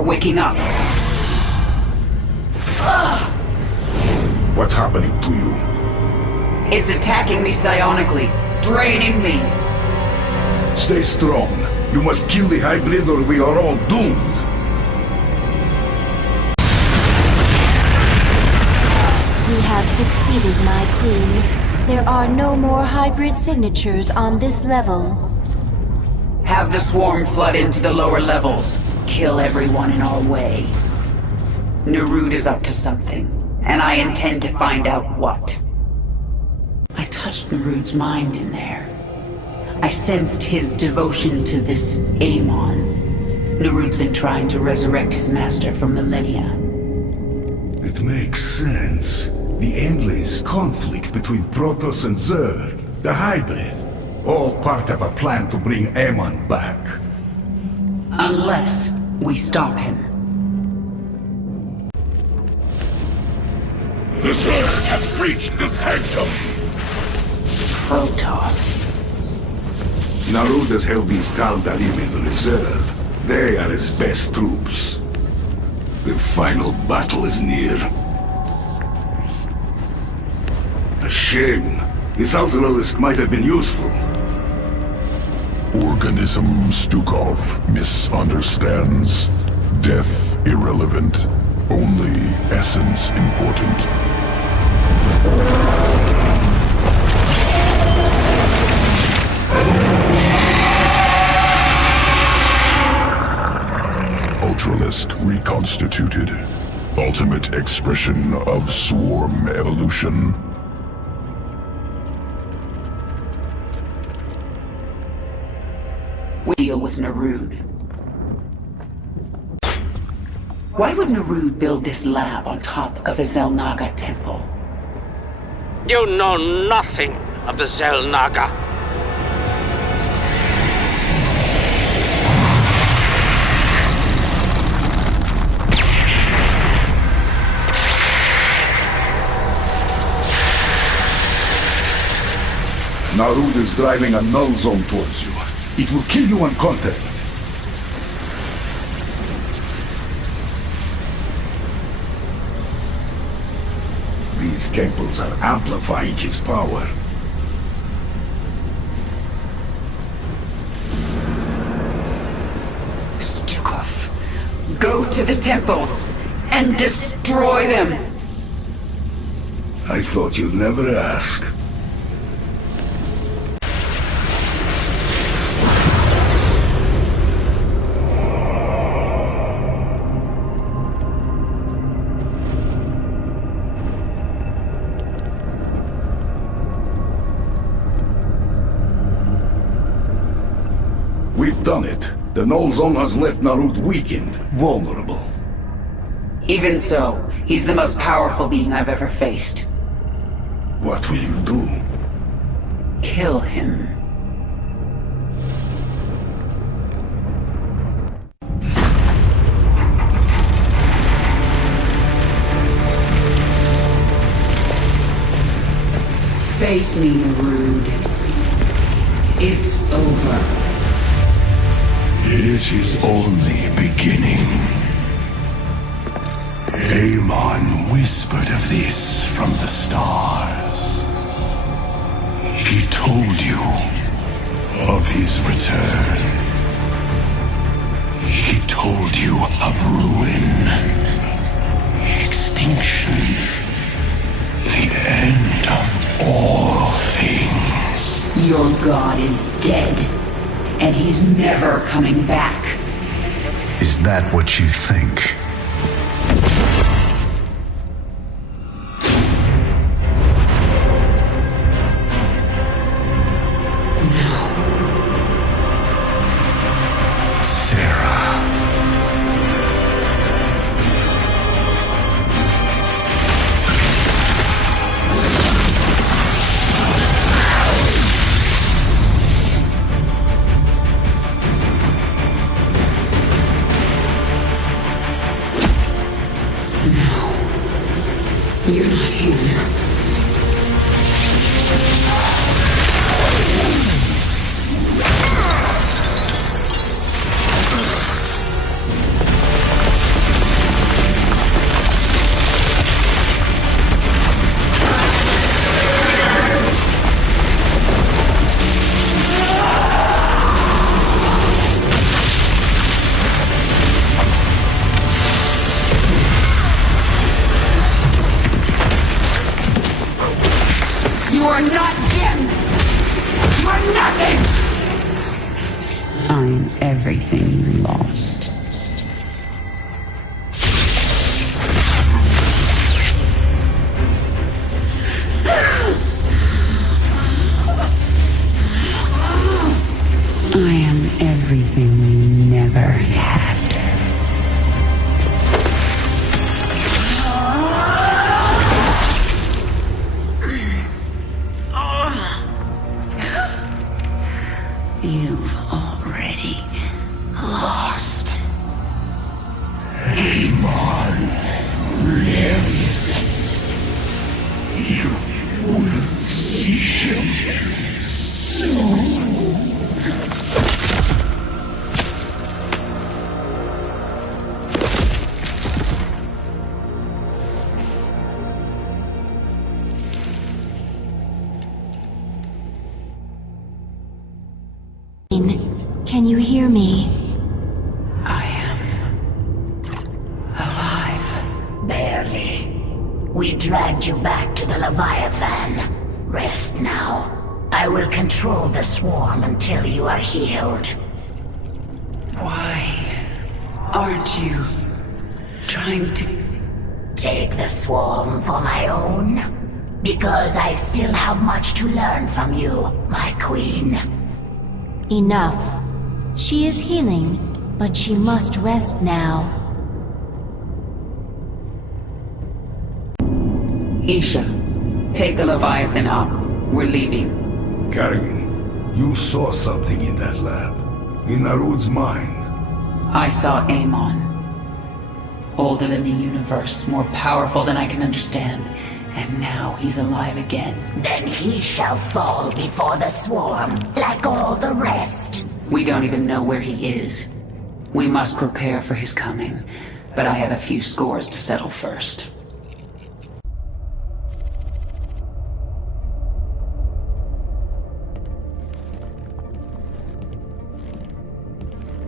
waking up. What's happening to you? It's attacking me psionically, draining me. Stay strong. You must kill the hybrid or we are all doomed. We have succeeded, my queen. There are no more hybrid signatures on this level. Have the swarm flood into the lower levels. Kill everyone in our way. Narud is up to something, and I intend to find out what. I touched Narud's mind in there. I sensed his devotion to this Amon. Narud's been trying to resurrect his master for millennia. It makes sense. The endless conflict between Protoss and Zerg, the hybrid, all part of a plan to bring Amon back. Unless we stop him. The Zerg have breached the sanctum! Protoss. Narud has held these Tal'Darim in reserve. They are his best troops. The final battle is near. A shame. This Ultralisk might have been useful. Organism Stukov misunderstands. Death irrelevant. Only essence important. Ultralisk reconstituted. Ultimate expression of swarm evolution. We deal with Narud. Why would Narud build this lab on top of a Xel'Naga temple? You know nothing of the Xel'Naga. Narud is driving a null zone towards you. It will kill you on contact. These temples are amplifying his power. Stukov, go to the temples and destroy them! I thought you'd never ask. We've done it. The null zone has left Narud weakened, vulnerable. Even so, he's the most powerful being I've ever faced. What will you do? Kill him. Face me, Narud. It's over. It is only beginning. Amon whispered of this from the stars. He told you of his return. He told you of ruin, extinction, the end of all things. Your god is dead, and he's never coming back. Is that what you think? You're not here. You never had. You've already lost. Amon lives. You will see him soon. Can you hear me? I am alive. Barely. We dragged you back to the Leviathan. Rest now. I will control the swarm until you are healed. Why aren't you trying to take the swarm for my own? Because I still have much to learn from you, my queen. Enough. She is healing, but she must rest now. Isha, take the Leviathan up. We're leaving. Kerrigan, you saw something in that lab. In Narud's mind. I saw Amon. Older than the universe, more powerful than I can understand. And now he's alive again. Then he shall fall before the swarm, like all the rest. We don't even know where he is. We must prepare for his coming, but I have a few scores to settle first.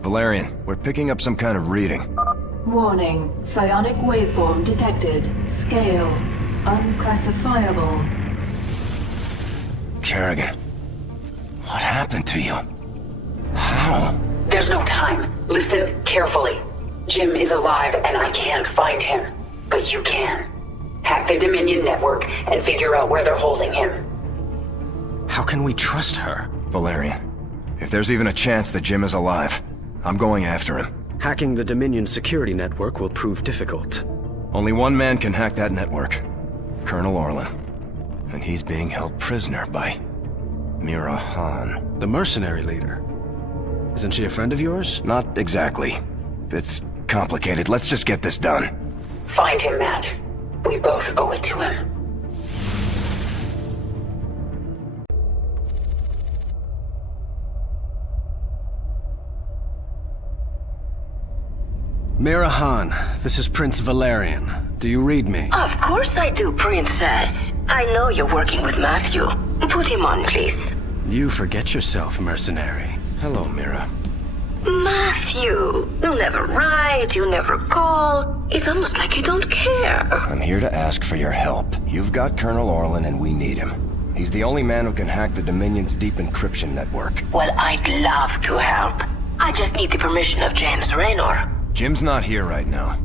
Valerian, we're picking up some kind of reading. Warning. Psionic waveform detected. Scale. Unclassifiable. Kerrigan, what happened to you? How? There's no time. Listen carefully. Jim is alive and I can't find him. But you can. Hack the Dominion network and figure out where they're holding him. How can we trust her? Valerian, if there's even a chance that Jim is alive, I'm going after him. Hacking the Dominion security network will prove difficult. Only one man can hack that network. Colonel Orlan. And he's being held prisoner by Mira Han. The mercenary leader. Isn't she a friend of yours? Not exactly. It's complicated. Let's just get this done. Find him, Matt. We both owe it to him. Mira Han, this is Prince Valerian. Do you read me? Of course I do, Princess. I know you're working with Matthew. Put him on, please. You forget yourself, mercenary. Hello, Mira. Matthew, you never write, you never call. It's almost like you don't care. I'm here to ask for your help. You've got Colonel Orlan and we need him. He's the only man who can hack the Dominion's deep encryption network. Well, I'd love to help. I just need the permission of James Raynor. Jim's not here right now.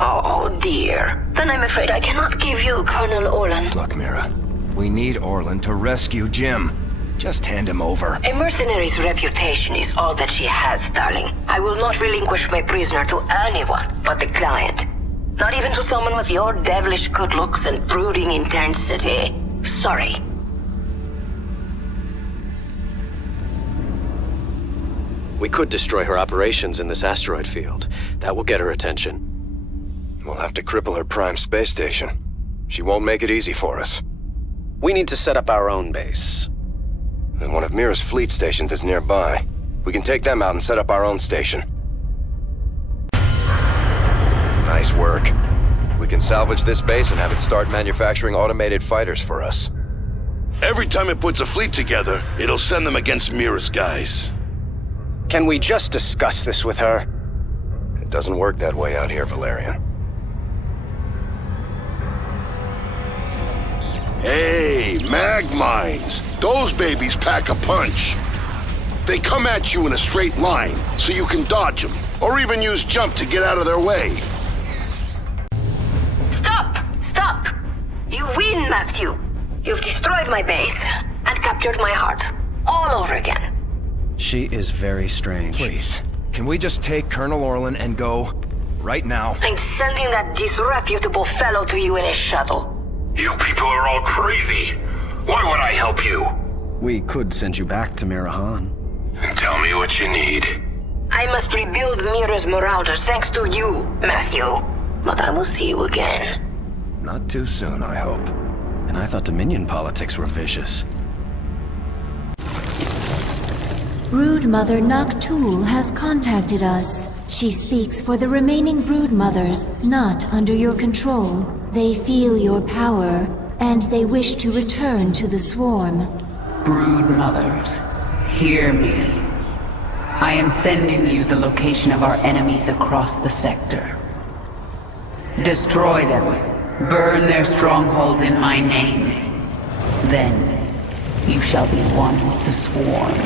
Oh, dear. Then I'm afraid I cannot give you Colonel Orlan. Look, Mira, we need Orlan to rescue Jim. Just hand him over. A mercenary's reputation is all that she has, darling. I will not relinquish my prisoner to anyone but the client. Not even to someone with your devilish good looks and brooding intensity. Sorry. We could destroy her operations in this asteroid field. That will get her attention. We'll have to cripple her prime space station. She won't make it easy for us. We need to set up our own base. And one of Mira's fleet stations is nearby. We can take them out and set up our own station. Nice work. We can salvage this base and have it start manufacturing automated fighters for us. Every time it puts a fleet together, it'll send them against Mira's guys. Can we just discuss this with her? It doesn't work that way out here, Valerian. Hey, mag mines. Those babies pack a punch. They come at you in a straight line, so you can dodge them, or even use jump to get out of their way. Stop! Stop! You win, Matthew. You've destroyed my base and captured my heart. All over again. She is very strange. Please, Can we just take Colonel Orlan and go? Right now? I'm sending that disreputable fellow to you in a shuttle. You people are all crazy. Why would I help you? We could send you back to Mirahan. Tell me what you need. I must rebuild Mira's marauders thanks to you, Matthew. But I will see you again. Not too soon, I hope. And I thought Dominion politics were vicious. Broodmother Noctul has contacted us. She speaks for the remaining Broodmothers, not under your control. They feel your power, and they wish to return to the Swarm. Broodmothers, hear me. I am sending you the location of our enemies across the sector. Destroy them. Burn their strongholds in my name. Then, you shall be one with the Swarm.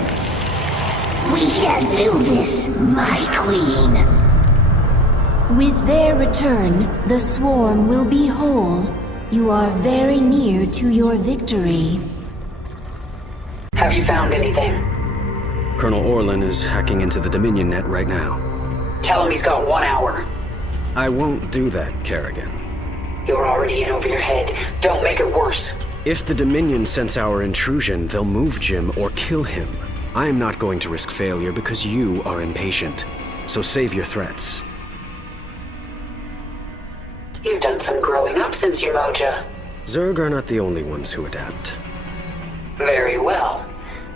We shall do this, my queen. With their return, the Swarm will be whole. You are very near to your victory. Have you found anything? Colonel Orlan is hacking into the Dominion net right now. Tell him he's got 1 hour. I won't do that, Kerrigan. You're already in over your head. Don't make it worse. If the Dominion sense our intrusion, they'll move Jim or kill him. I am not going to risk failure because you are impatient. So save your threats. You've done some growing up since your Moja. Zerg are not the only ones who adapt. Very well.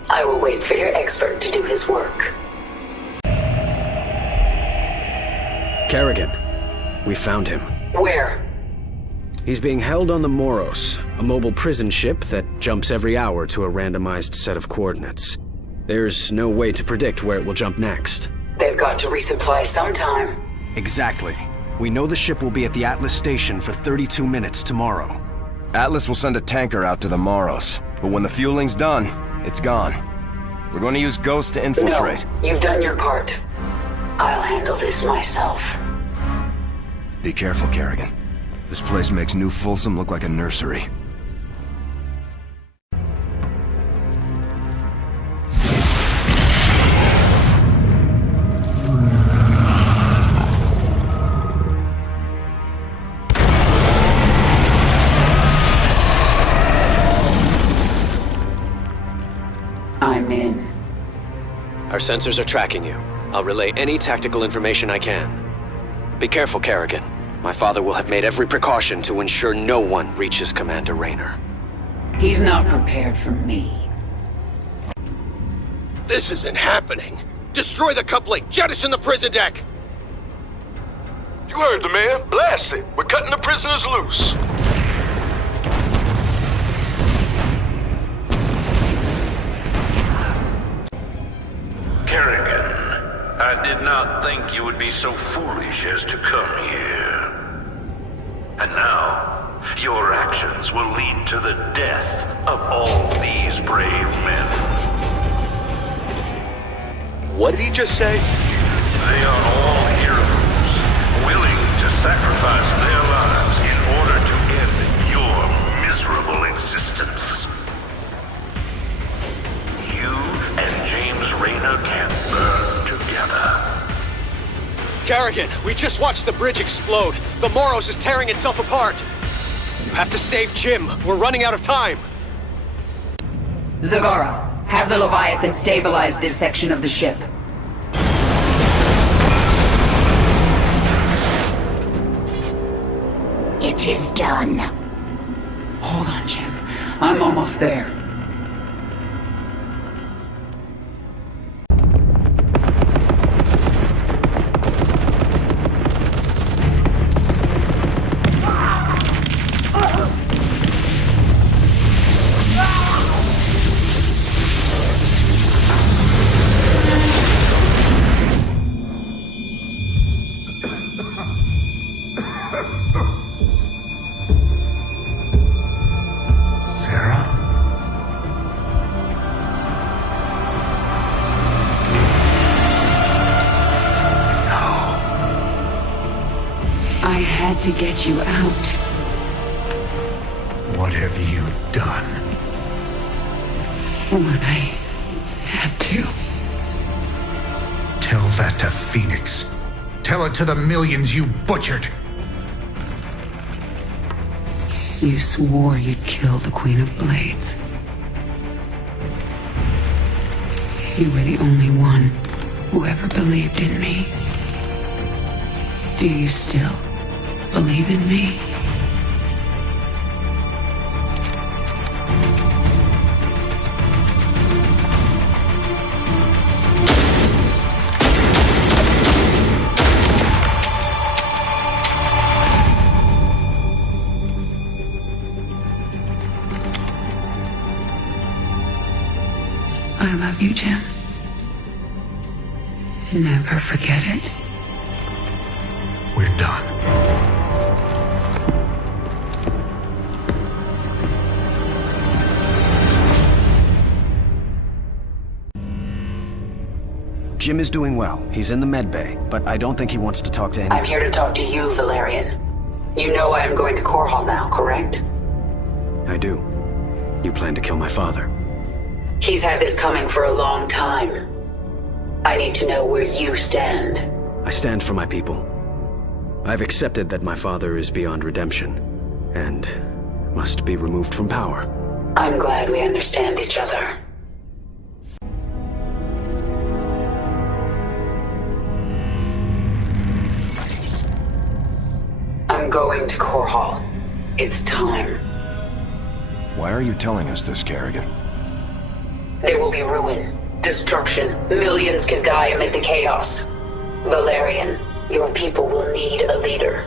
I will wait for your expert to do his work. Kerrigan. We found him. Where? He's being held on the Moros, a mobile prison ship that jumps every hour to a randomized set of coordinates. There's no way to predict where it will jump next. They've got to resupply sometime. Exactly. We know the ship will be at the Atlas station for 32 minutes tomorrow. Atlas will send a tanker out to the Moros, but when the fueling's done, it's gone. We're going to use Ghost to infiltrate. No, you've done your part. I'll handle this myself. Be careful, Kerrigan. This place makes New Folsom look like a nursery. I'm in. Our sensors are tracking you. I'll relay any tactical information I can. Be careful, Kerrigan. My father will have made every precaution to ensure no one reaches Commander Raynor. He's not prepared for me. This isn't happening! Destroy the coupling! Jettison the prison deck! You heard the man. Blast it. We're cutting the prisoners loose. Kerrigan, I did not think you would be so foolish as to come here. And now, your actions will lead to the death of all these brave men. What did he just say? They are all heroes, willing to sacrifice their lives in order to end your miserable existence. You and James Raynor can burn together. Kerrigan, we just watched the bridge explode. The Moros is tearing itself apart. You have to save Jim. We're running out of time. Zagara, have the Leviathan stabilize this section of the ship. It is done. Hold on, Jim. I'm almost there. To get you out. What have you done? What I had to. Tell that to Phoenix. Tell it to the millions you butchered. You swore you'd kill the Queen of Blades. You were the only one who ever believed in me. Do you still believe in me? I love you, Jim. Never forget it. We're done. Jim is doing well. He's in the med bay, but I don't think he wants to talk to anyone. I'm here to talk to you, Valerian. You know I am going to Korhal now, correct? I do. You plan to kill my father. He's had this coming for a long time. I need to know where you stand. I stand for my people. I've accepted that my father is beyond redemption, and must be removed from power. I'm glad we understand each other. I'm going to Korhal. It's time. Why are you telling us this, Kerrigan? There will be ruin, destruction. Millions can die amid the chaos. Valerian, your people will need a leader.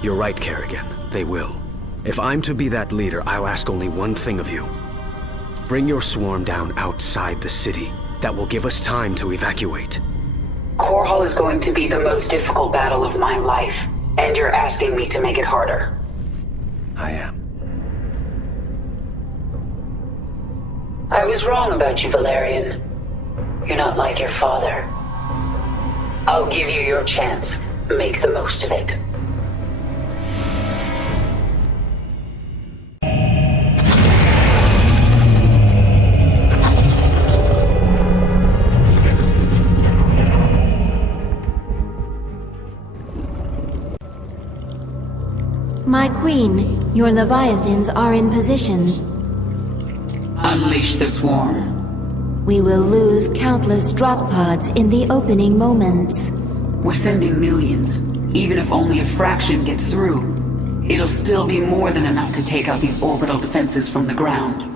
You're right, Kerrigan. They will. If I'm to be that leader, I'll ask only one thing of you. Bring your swarm down outside the city. That will give us time to evacuate. Korhal is going to be the most difficult battle of my life, and you're asking me to make it harder. I am. I was wrong about you, Valerian. You're not like your father. I'll give you your chance. Make the most of it. My queen, your Leviathans are in position. Unleash the swarm. We will lose countless drop pods in the opening moments. We're sending millions. Even if only a fraction gets through, it'll still be more than enough to take out these orbital defenses from the ground.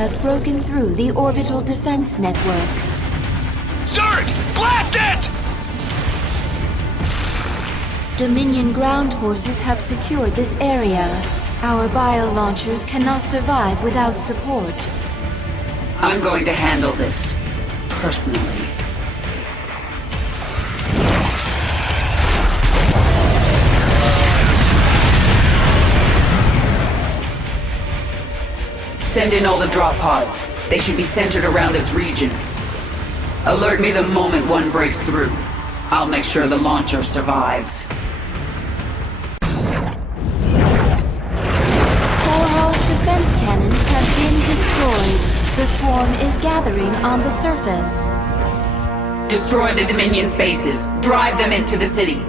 Has broken through the orbital defense network. Zerg! Blast it! Dominion ground forces have secured this area. Our bio-launchers cannot survive without support. I'm going to handle this, personally. Send in all the drop pods. They should be centered around this region. Alert me the moment one breaks through. I'll make sure the launcher survives. Korhal's defense cannons have been destroyed. The swarm is gathering on the surface. Destroy the Dominion's bases. Drive them into the city.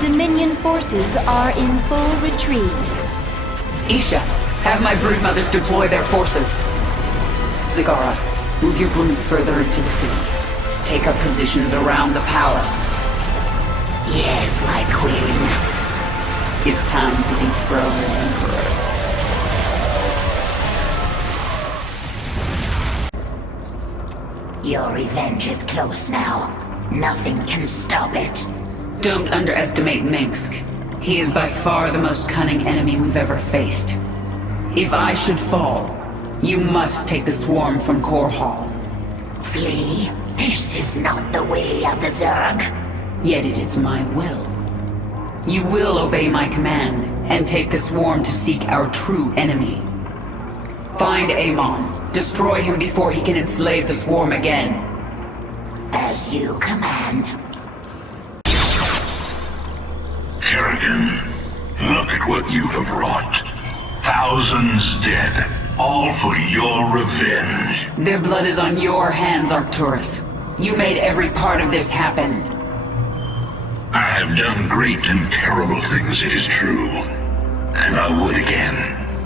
Dominion forces are in full retreat. Isha, have my broodmothers deploy their forces. Zagara, move your brood further into the city. Take up positions around the palace. Yes, my queen. It's time to dethrone the Emperor. Your revenge is close now. Nothing can stop it. Don't underestimate Mengsk. He is by far the most cunning enemy we've ever faced. If I should fall, you must take the swarm from Korhal. Flee? This is not the way of the Zerg. Yet it is my will. You will obey my command and take the swarm to seek our true enemy. Find Amon. Destroy him before he can enslave the swarm again. As you command. Kerrigan, look at what you have wrought. Thousands dead, all for your revenge. Their blood is on your hands, Arcturus. You made every part of this happen. I have done great and terrible things, it is true. And I would again,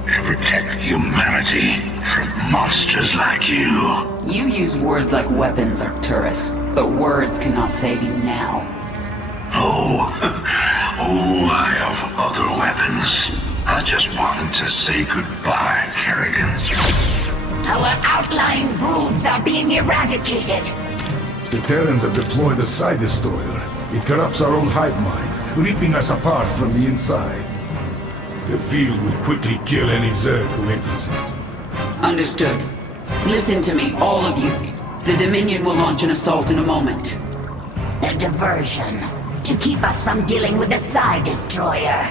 to protect humanity from monsters like you. You use words like weapons, Arcturus, but words cannot save you now. Oh, I have other weapons. I just wanted to say goodbye, Kerrigan. Our outlying broods are being eradicated. The Terrans have deployed the Psi Destroyer. It corrupts our own hive mind, ripping us apart from the inside. The field will quickly kill any Zerg who enters it. Understood. Listen to me, all of you. The Dominion will launch an assault in a moment. A diversion. To keep us from dealing with the Psi Destroyer.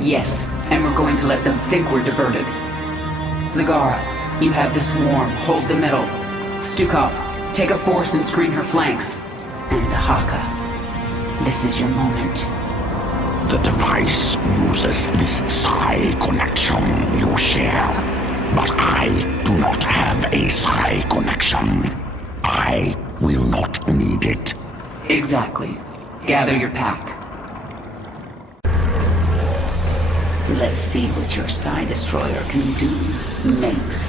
Yes, and we're going to let them think we're diverted. Zagara, you have the swarm. Hold the middle. Stukov, take a force and screen her flanks. And Dahaka, this is your moment. The device uses this Psi connection you share. But I do not have a Psi connection. I will not need it. Exactly. Gather your pack. Let's see what your Psi Destroyer can do, Mengsk.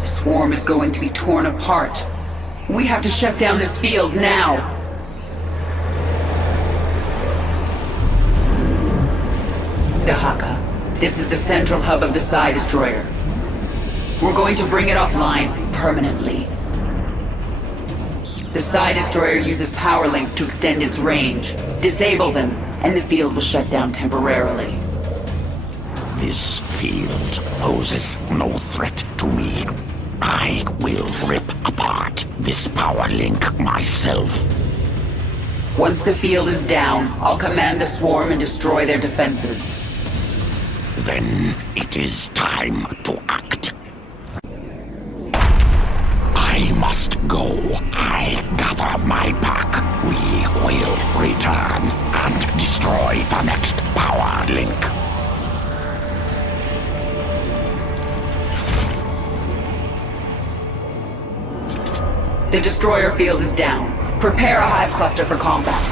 The swarm is going to be torn apart. We have to shut down this field now. Dahaka, this is the central hub of the Psi Destroyer. We're going to bring it offline permanently. The Psi Destroyer uses power links to extend its range. Disable them, and the field will shut down temporarily. This field poses no threat to me. I will rip apart this power link myself. Once the field is down, I'll command the swarm and destroy their defenses. Then it is time to act. I must go. I gather my pack. We will return and destroy the next power link. The destroyer field is down. Prepare a hive cluster for combat.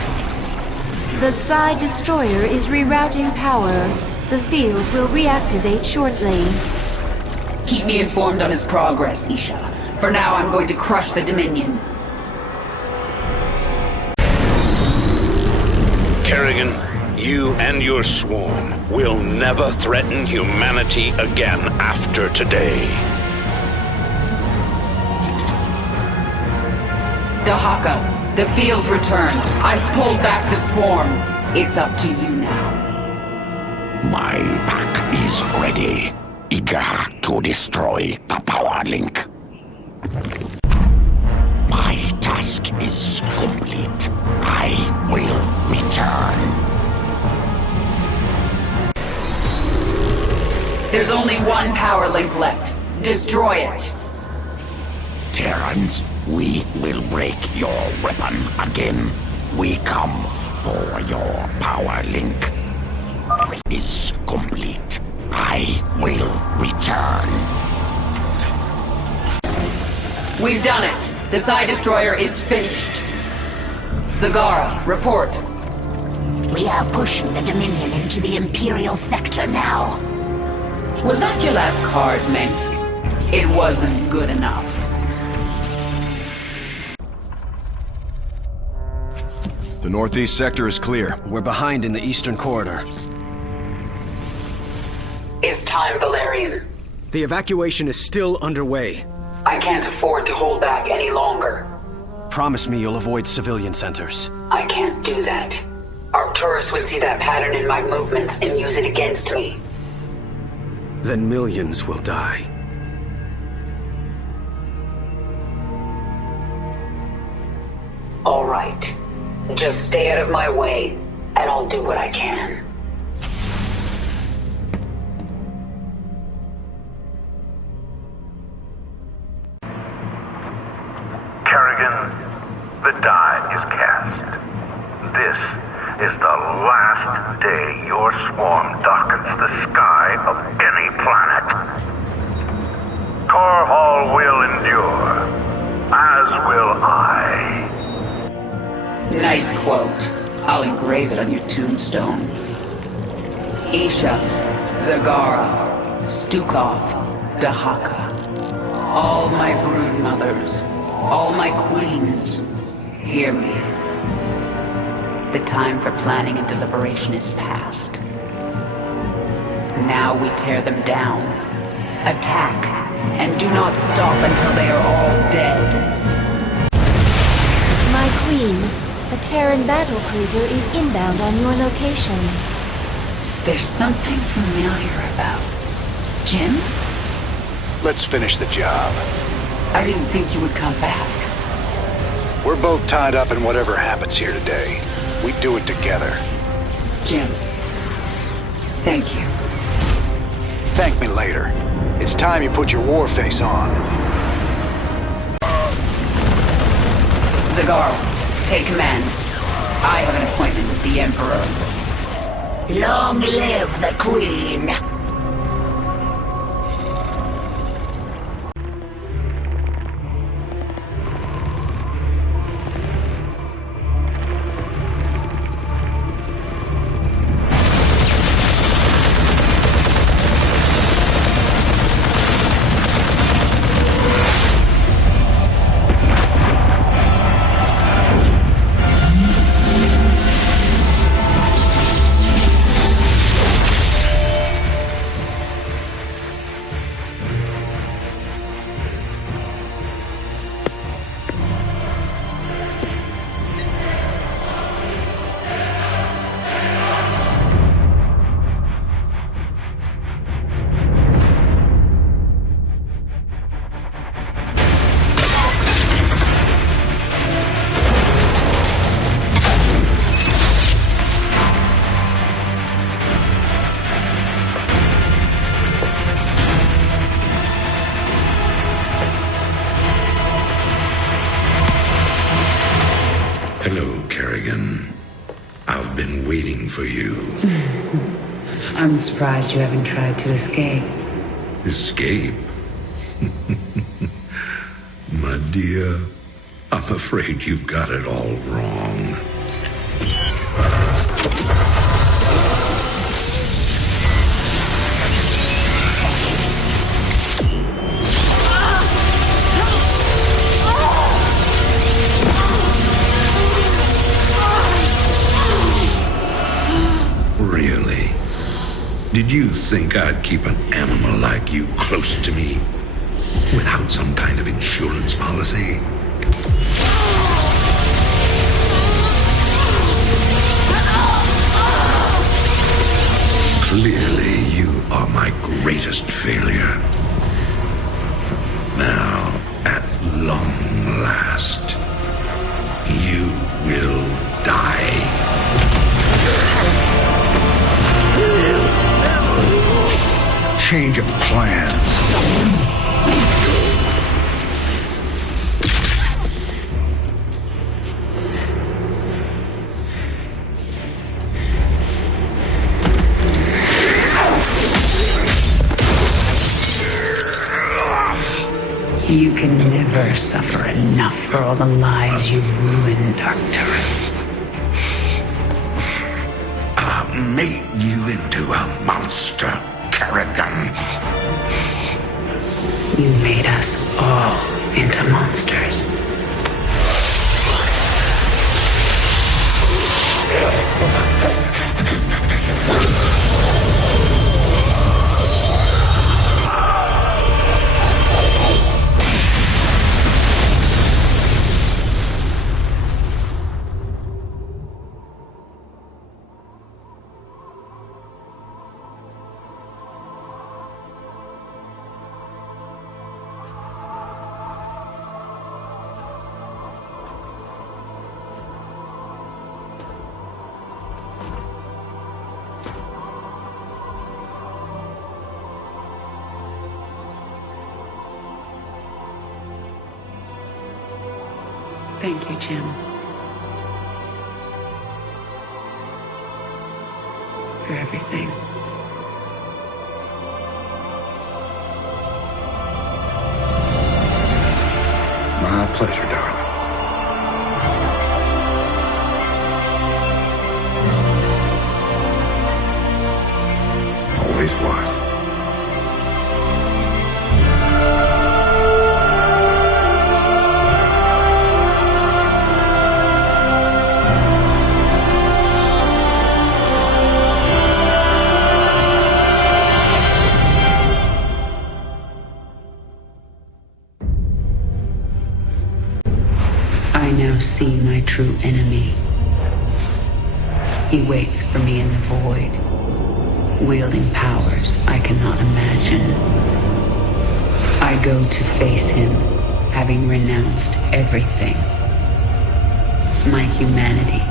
The Psi Destroyer is rerouting power. The field will reactivate shortly. Keep me informed on its progress, Isha. For now, I'm going to crush the Dominion. Kerrigan, you and your swarm will never threaten humanity again after today. Dahaka, the field's returned. I've pulled back the swarm. It's up to you now. My pack is ready, eager to destroy the power link. My task is complete. I will return. There's only one power link left. Destroy it. Terrans, we will break your weapon again. We come for your power link. Is complete. I will return. We've done it. The Psi Destroyer is finished. Zagara, report. We are pushing the Dominion into the Imperial sector now. Was that your last card, Mengsk? It wasn't good enough. The northeast sector is clear. We're behind in the eastern corridor. It's time, Valerian. The evacuation is still underway. I can't afford to hold back any longer. Promise me you'll avoid civilian centers. I can't do that. Arcturus would see that pattern in my movements and use it against me. Then millions will die. All right. Just stay out of my way, and I'll do what I can. The die is cast. This is the last day your swarm darkens the sky of any planet. Korhal will endure, as will I. Nice quote. I'll engrave it on your tombstone. Isha, Zagara, Stukov, Dahaka. All my brood mothers, all my queens, hear me. The time for planning and deliberation is past. Now we tear them down, attack, and do not stop until they are all dead. My queen, a Terran battlecruiser is inbound on your location. There's something familiar about Jim? Let's finish the job. I didn't think you would come back. We're both tied up in whatever happens here today. We do it together. Jim, thank you. Thank me later. It's time you put your war face on. Zagara, take command. I have an appointment with the Emperor. Long live the Queen! Hello, Kerrigan. I've been waiting for you. I'm surprised you haven't tried to escape. Escape? My dear, I'm afraid you've got it all wrong. Really? Did you think I'd keep an animal like you close to me without some kind of insurance policy? Clearly, you are my greatest failure. Now, at long last, you will die. Change of plans. You can never suffer enough for all the lives you've ruined, Arcturus. I made you into a monster, Kerrigan. You made us all into monsters. Thank you, Jim. For everything. My pleasure, darling. Always was. I now see my true enemy. He waits for me in the void, wielding powers I cannot imagine. I go to face him, having renounced everything. My humanity,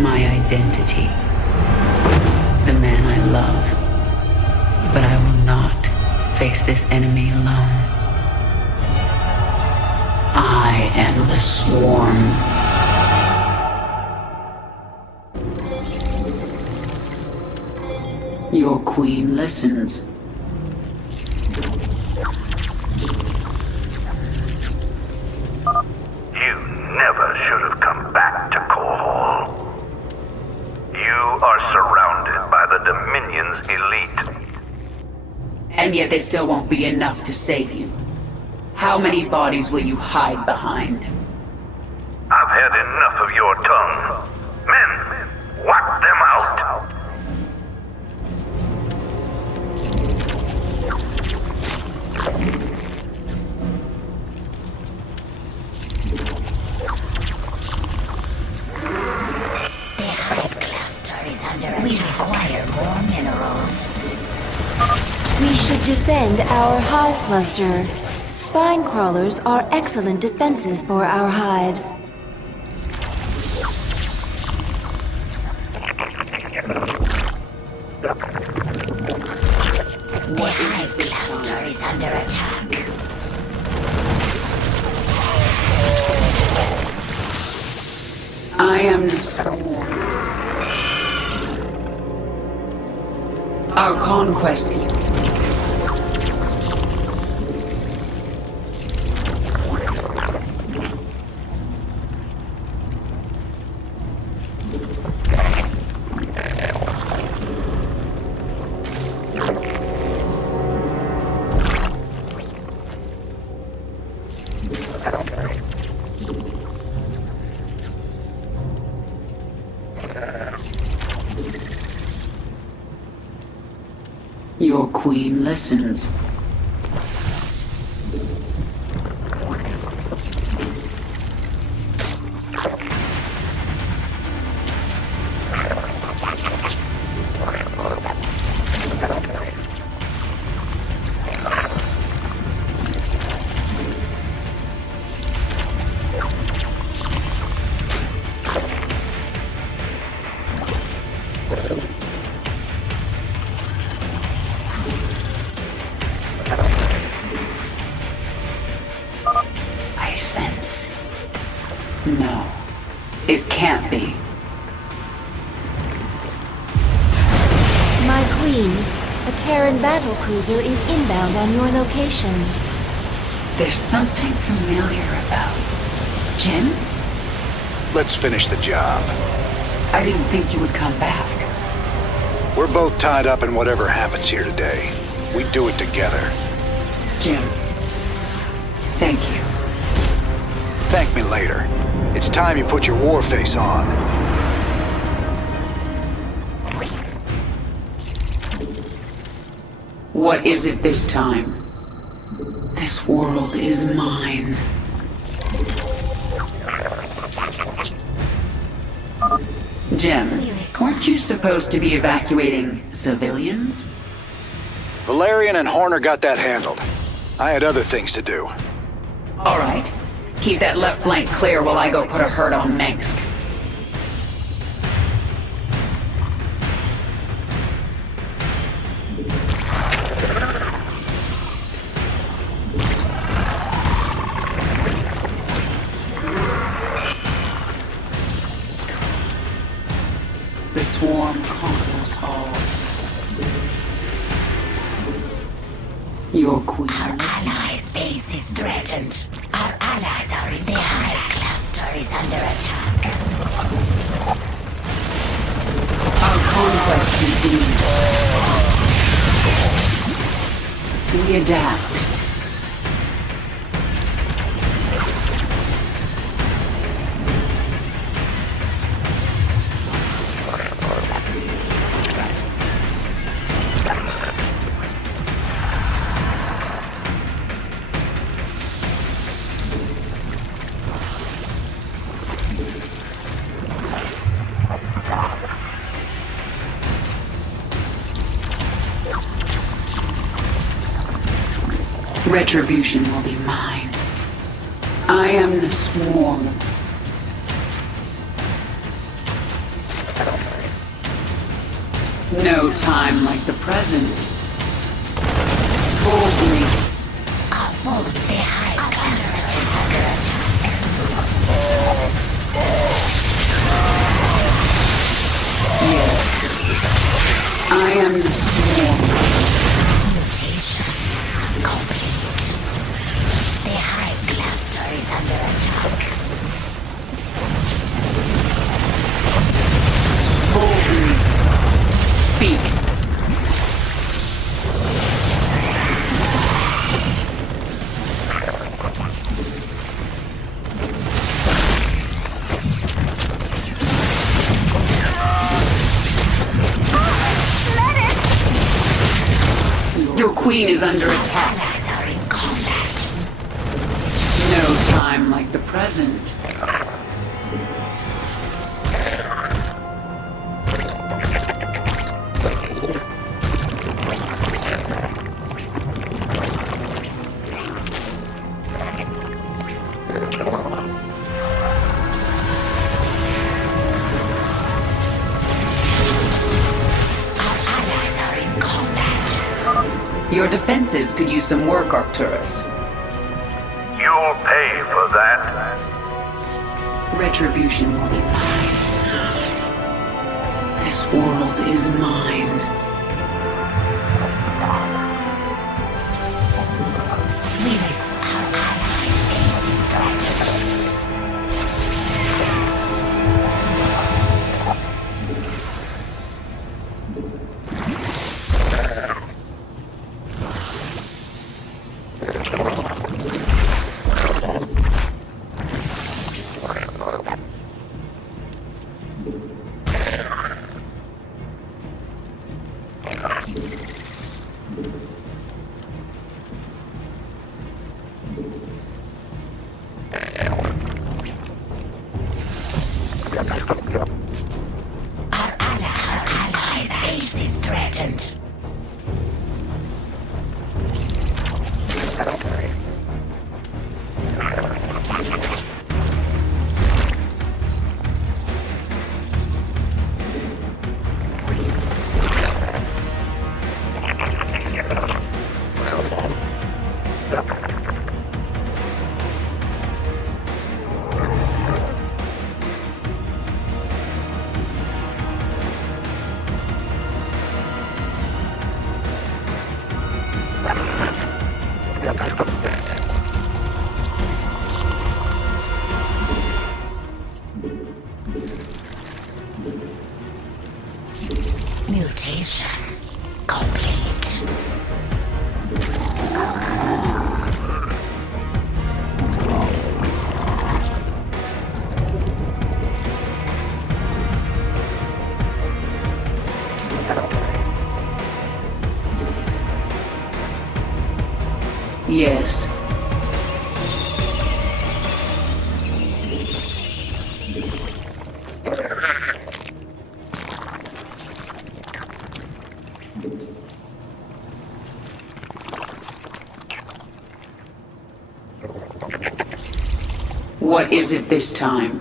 my identity, the man I love. But I will not face this enemy alone. I am the Swarm. Your queen listens. You never should have come back to Korhal. You are surrounded by the Dominion's elite. And yet there still won't be enough to save you. How many bodies will you hide behind? I've had enough of your tongue. Men, whack them out. The hive cluster is under attack. We require more minerals. We should defend our hive cluster. Spine crawlers are excellent defenses for our hives. The hive cluster is under attack. I am the Swarm. Our conquest. Your queen listens. I sense. No, it can't be. My queen, a Terran battlecruiser is inbound on your location. There's something familiar about Jim? Let's finish the job. I didn't think you would come back. We're both tied up in whatever happens here today. We do it together. Jim, thank you. Thank me later. It's time you put your war face on. What is it this time? This world is mine. Jim, weren't you supposed to be evacuating civilians? Valerian and Horner got that handled. I had other things to do. All right. Keep that left flank clear while I go put a hurt on Mengsk. quest continues. We adapt. Retribution will be mine. I am the Swarm. No time like the present. Boldly. Yes. I am the Swarm. Mutation complete. The Hive Cluster is under attack. Boldly. Speak. Your queen is under attack. Allies are in combat. No time like the present. Your defenses could use some work, Arcturus. You'll pay for that. Retribution will be mine. This world is mine. Mutation complete. Yes. What is it this time?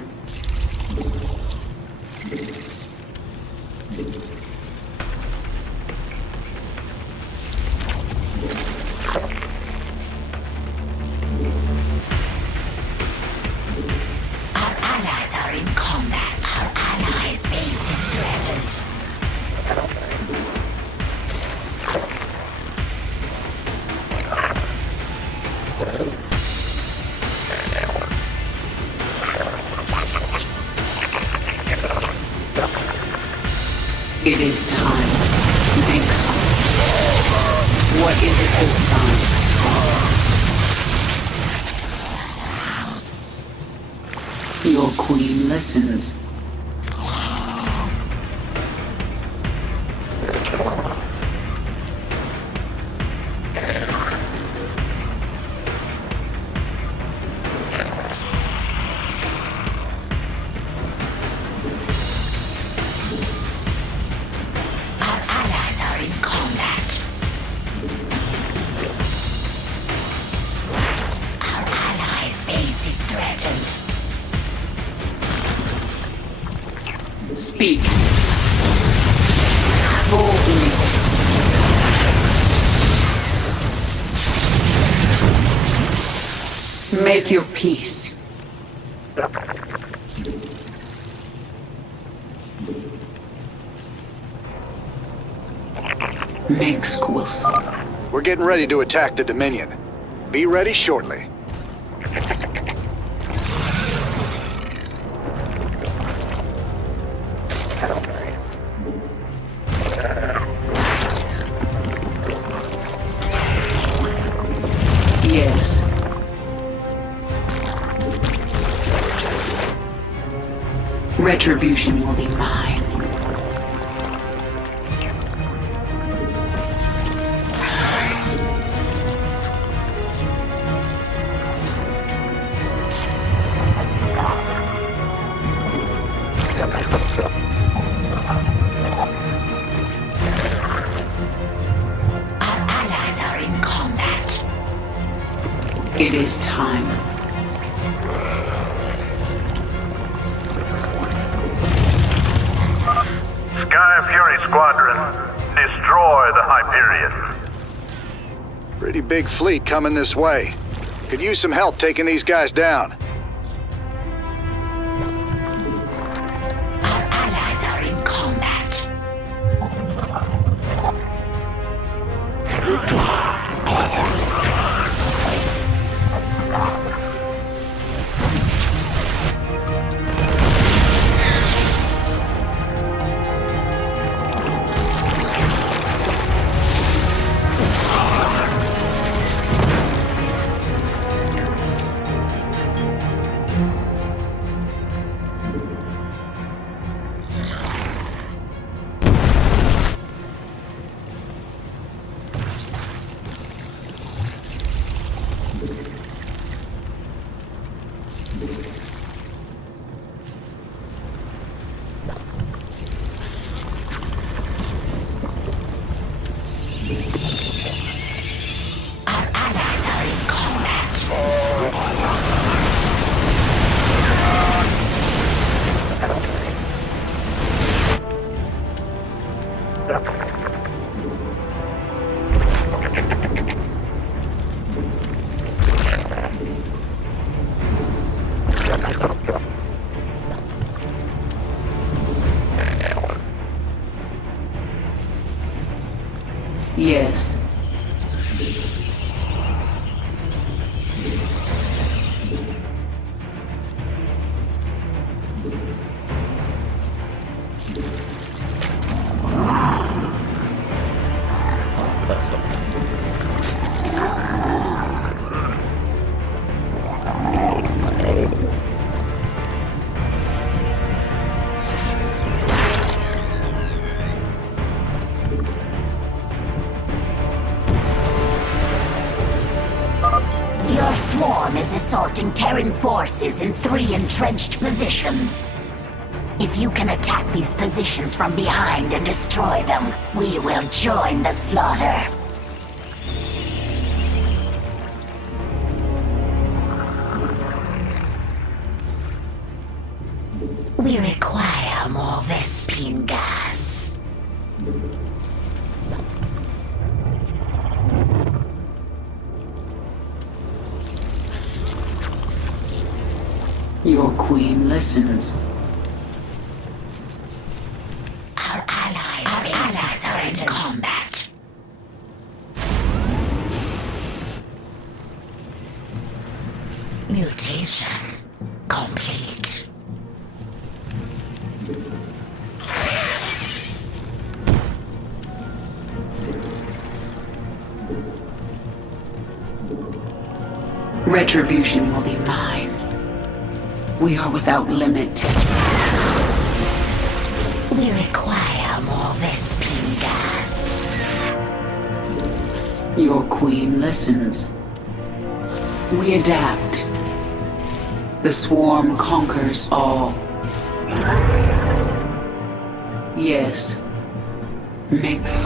Our allies are in combat. Our allies' base is threatened. It is time. Mengsk. What is it this time? Your queen listens. Speak. Boldly. Make your peace. Mengsk will see. We're getting ready to attack the Dominion. Be ready shortly. Yes. Retribution will be mine. It is time. Sky Fury Squadron, destroy the Hyperion. Pretty big fleet coming this way. Could use some help taking these guys down. Our allies are in combat. Yes. Your swarm is assaulting Terran forces in 3 entrenched positions. If you can attack these positions from behind and destroy them, we will join the slaughter. We require more Vespine gas. Your queen listens. Our allies are in combat. Mutation complete. Retribution will be mine. We are without limit. We require more Vespene gas. Your queen listens. We adapt. The swarm conquers all. Yes. Mengsk.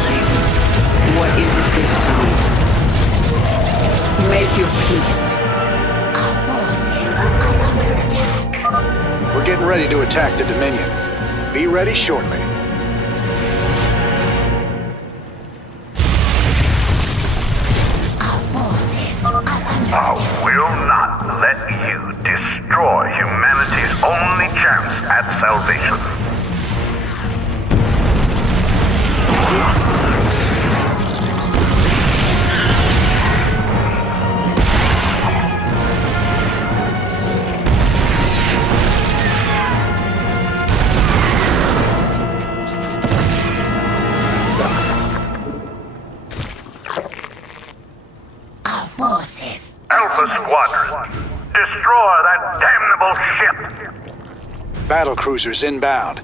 What is it this time? Make your peace. Our forces are under attack. We're getting ready to attack the Dominion. Be ready shortly. Our forces are under I will not let you destroy humanity's only chance at salvation. Our forces. Alpha Squadron, destroy that damnable ship! Battle cruisers inbound.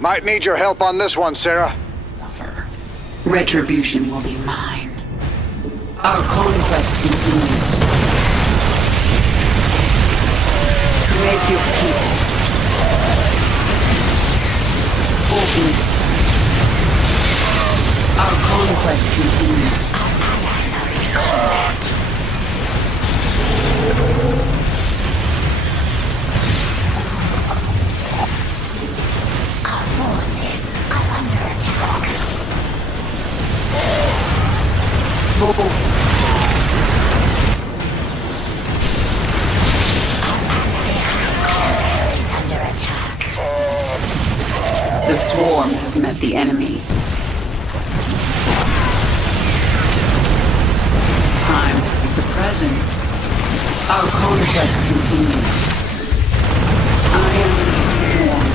Might need your help on this one, Sarah. Retribution will be mine. Our conquest continues. Make your peace. Open. Our conquest continues. Our allies are in combat. Our forces are under attack. Is under attack. The swarm has met the enemy. Time for the present. Our conquest continues. I am the swarm.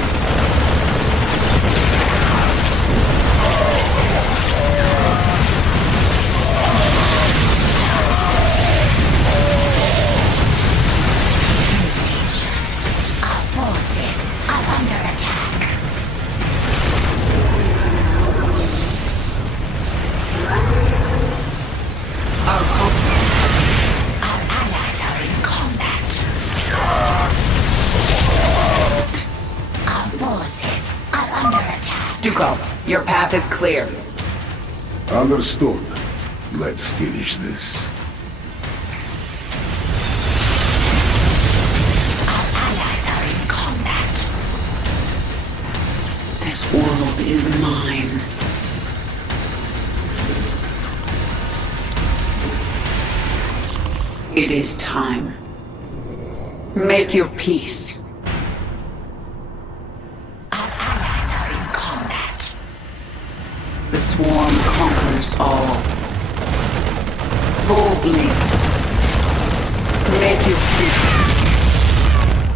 Our forces are under attack. Our allies are in combat. Our forces are under attack. Stukov, your path is clear. Understood. Let's finish this. Our allies are in combat. This world is mine. It is time. Make your peace. Our allies are in combat. The swarm conquers all. Boldly. Make your peace.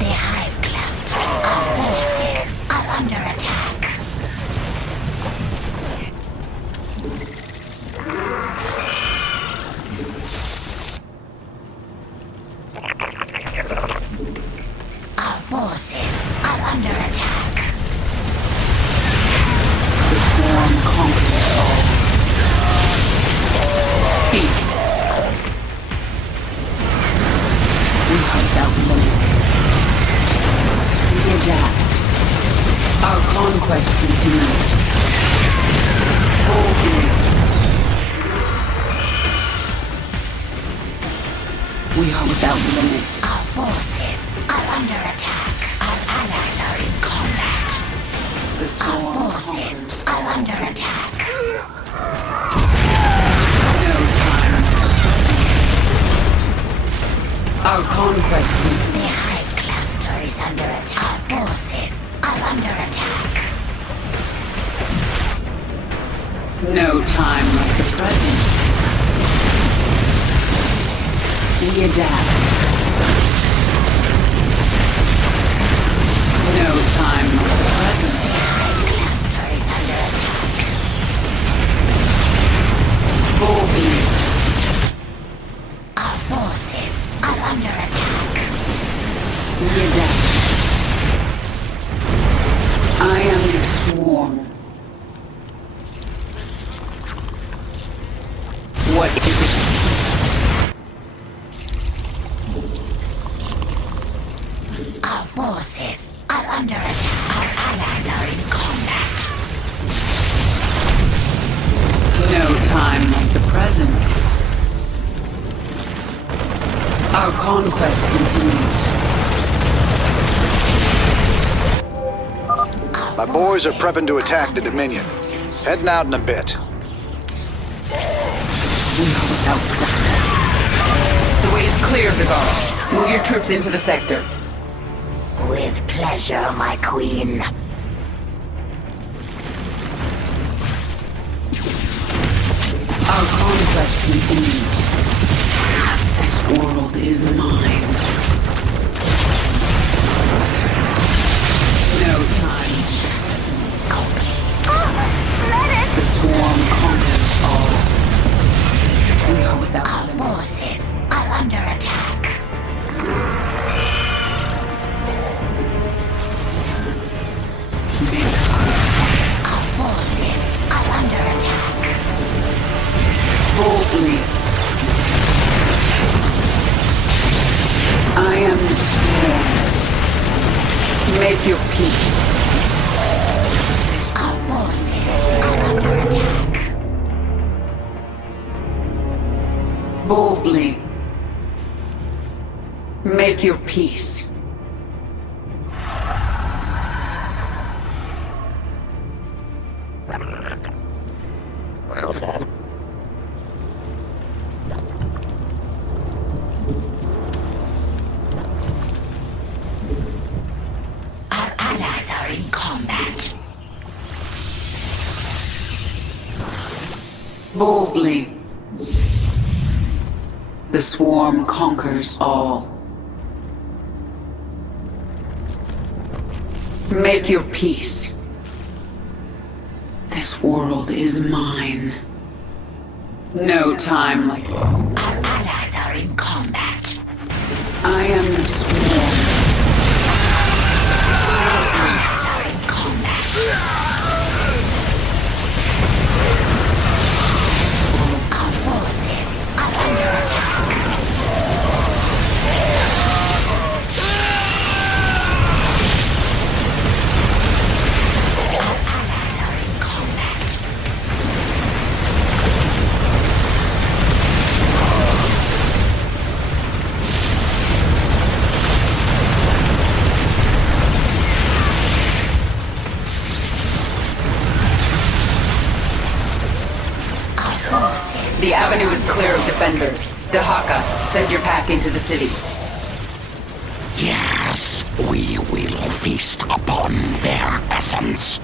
The hive cluster. Our forces are under attack. Our forces are under attack. The swarm conquers all. Speak. We are without limit. We adapt. Our conquest continues. Boldly. We are without limit. Our forces are under attack. Our allies are in combat. The Our swarm forces conquers are under attack. no time. Our conquest continues. The hive cluster is under attack. Our forces No time like the present. We adapt. No time like the present. Cluster is under attack. Boldly. Our forces are under attack. We adapt. I am the swarm. What is it? Our forces are under attack. Our allies are in combat. No time like the present. Our conquest continues. My boys are prepping to attack the Dominion. Heading out in a bit. The way is clear, Zarus. Move your troops into the sector. With pleasure, my queen. Our conquest continues. This world is mine. No time. The swarm conquers all. We are without Our forces are under attack. Our forces are under attack. Boldly. I am the swarm. Make your peace. Our forces are under attack. Boldly. Make your peace. Our allies are in combat. Boldly. The swarm conquers all. Make your peace. This world is mine. No time like... Our allies are in combat. I am the swarm. Our allies are in combat. Our forces are under attack. Our allies are in combat. The avenue is clear of defenders. Dahaka, send your pack into the city. Yes, we will feast upon their essence.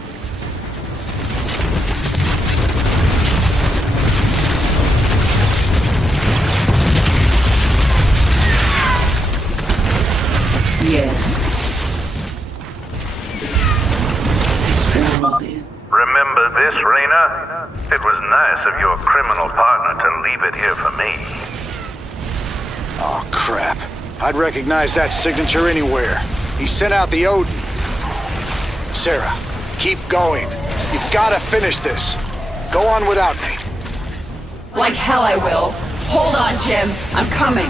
Yes. This world is... Remember this, Reyna? It was nice of your criminal partner to leave it here for me. Oh, crap. I'd recognize that signature anywhere. He sent out the Odin. Sarah, keep going. You've gotta finish this. Go on without me. Like hell I will. Hold on, Jim. I'm coming.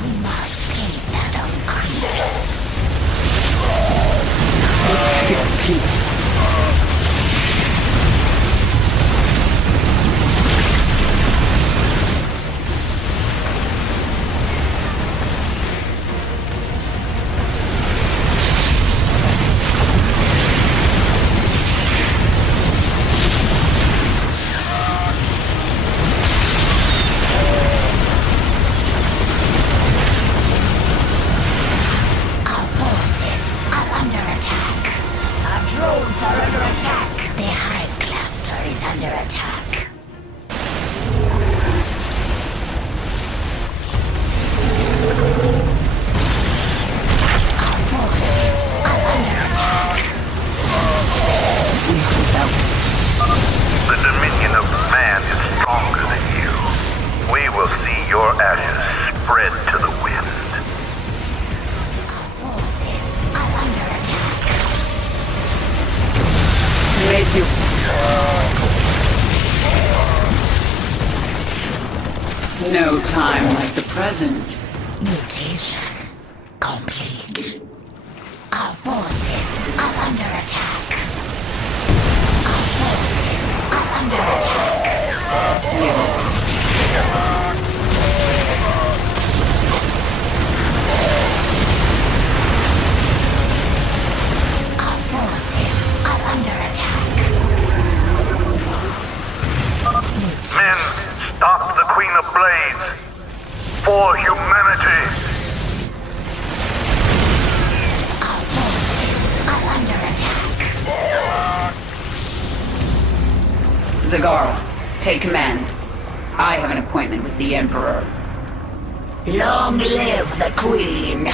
We must face that uncrease. Peace. Our forces are under attack. Drone under attack. Our forces are under attack. The dominion of man is stronger than you. We will see your ashes spread to the wind. Our forces are under attack. Make you... No time like the present. Mutation complete. Our forces are under attack. Our forces are under attack. Our forces are under attack. Men, stop the Queen of Blades! For humanity! Our forces are under attack. Zagara, take command. I have an appointment with the Emperor. Long live the Queen!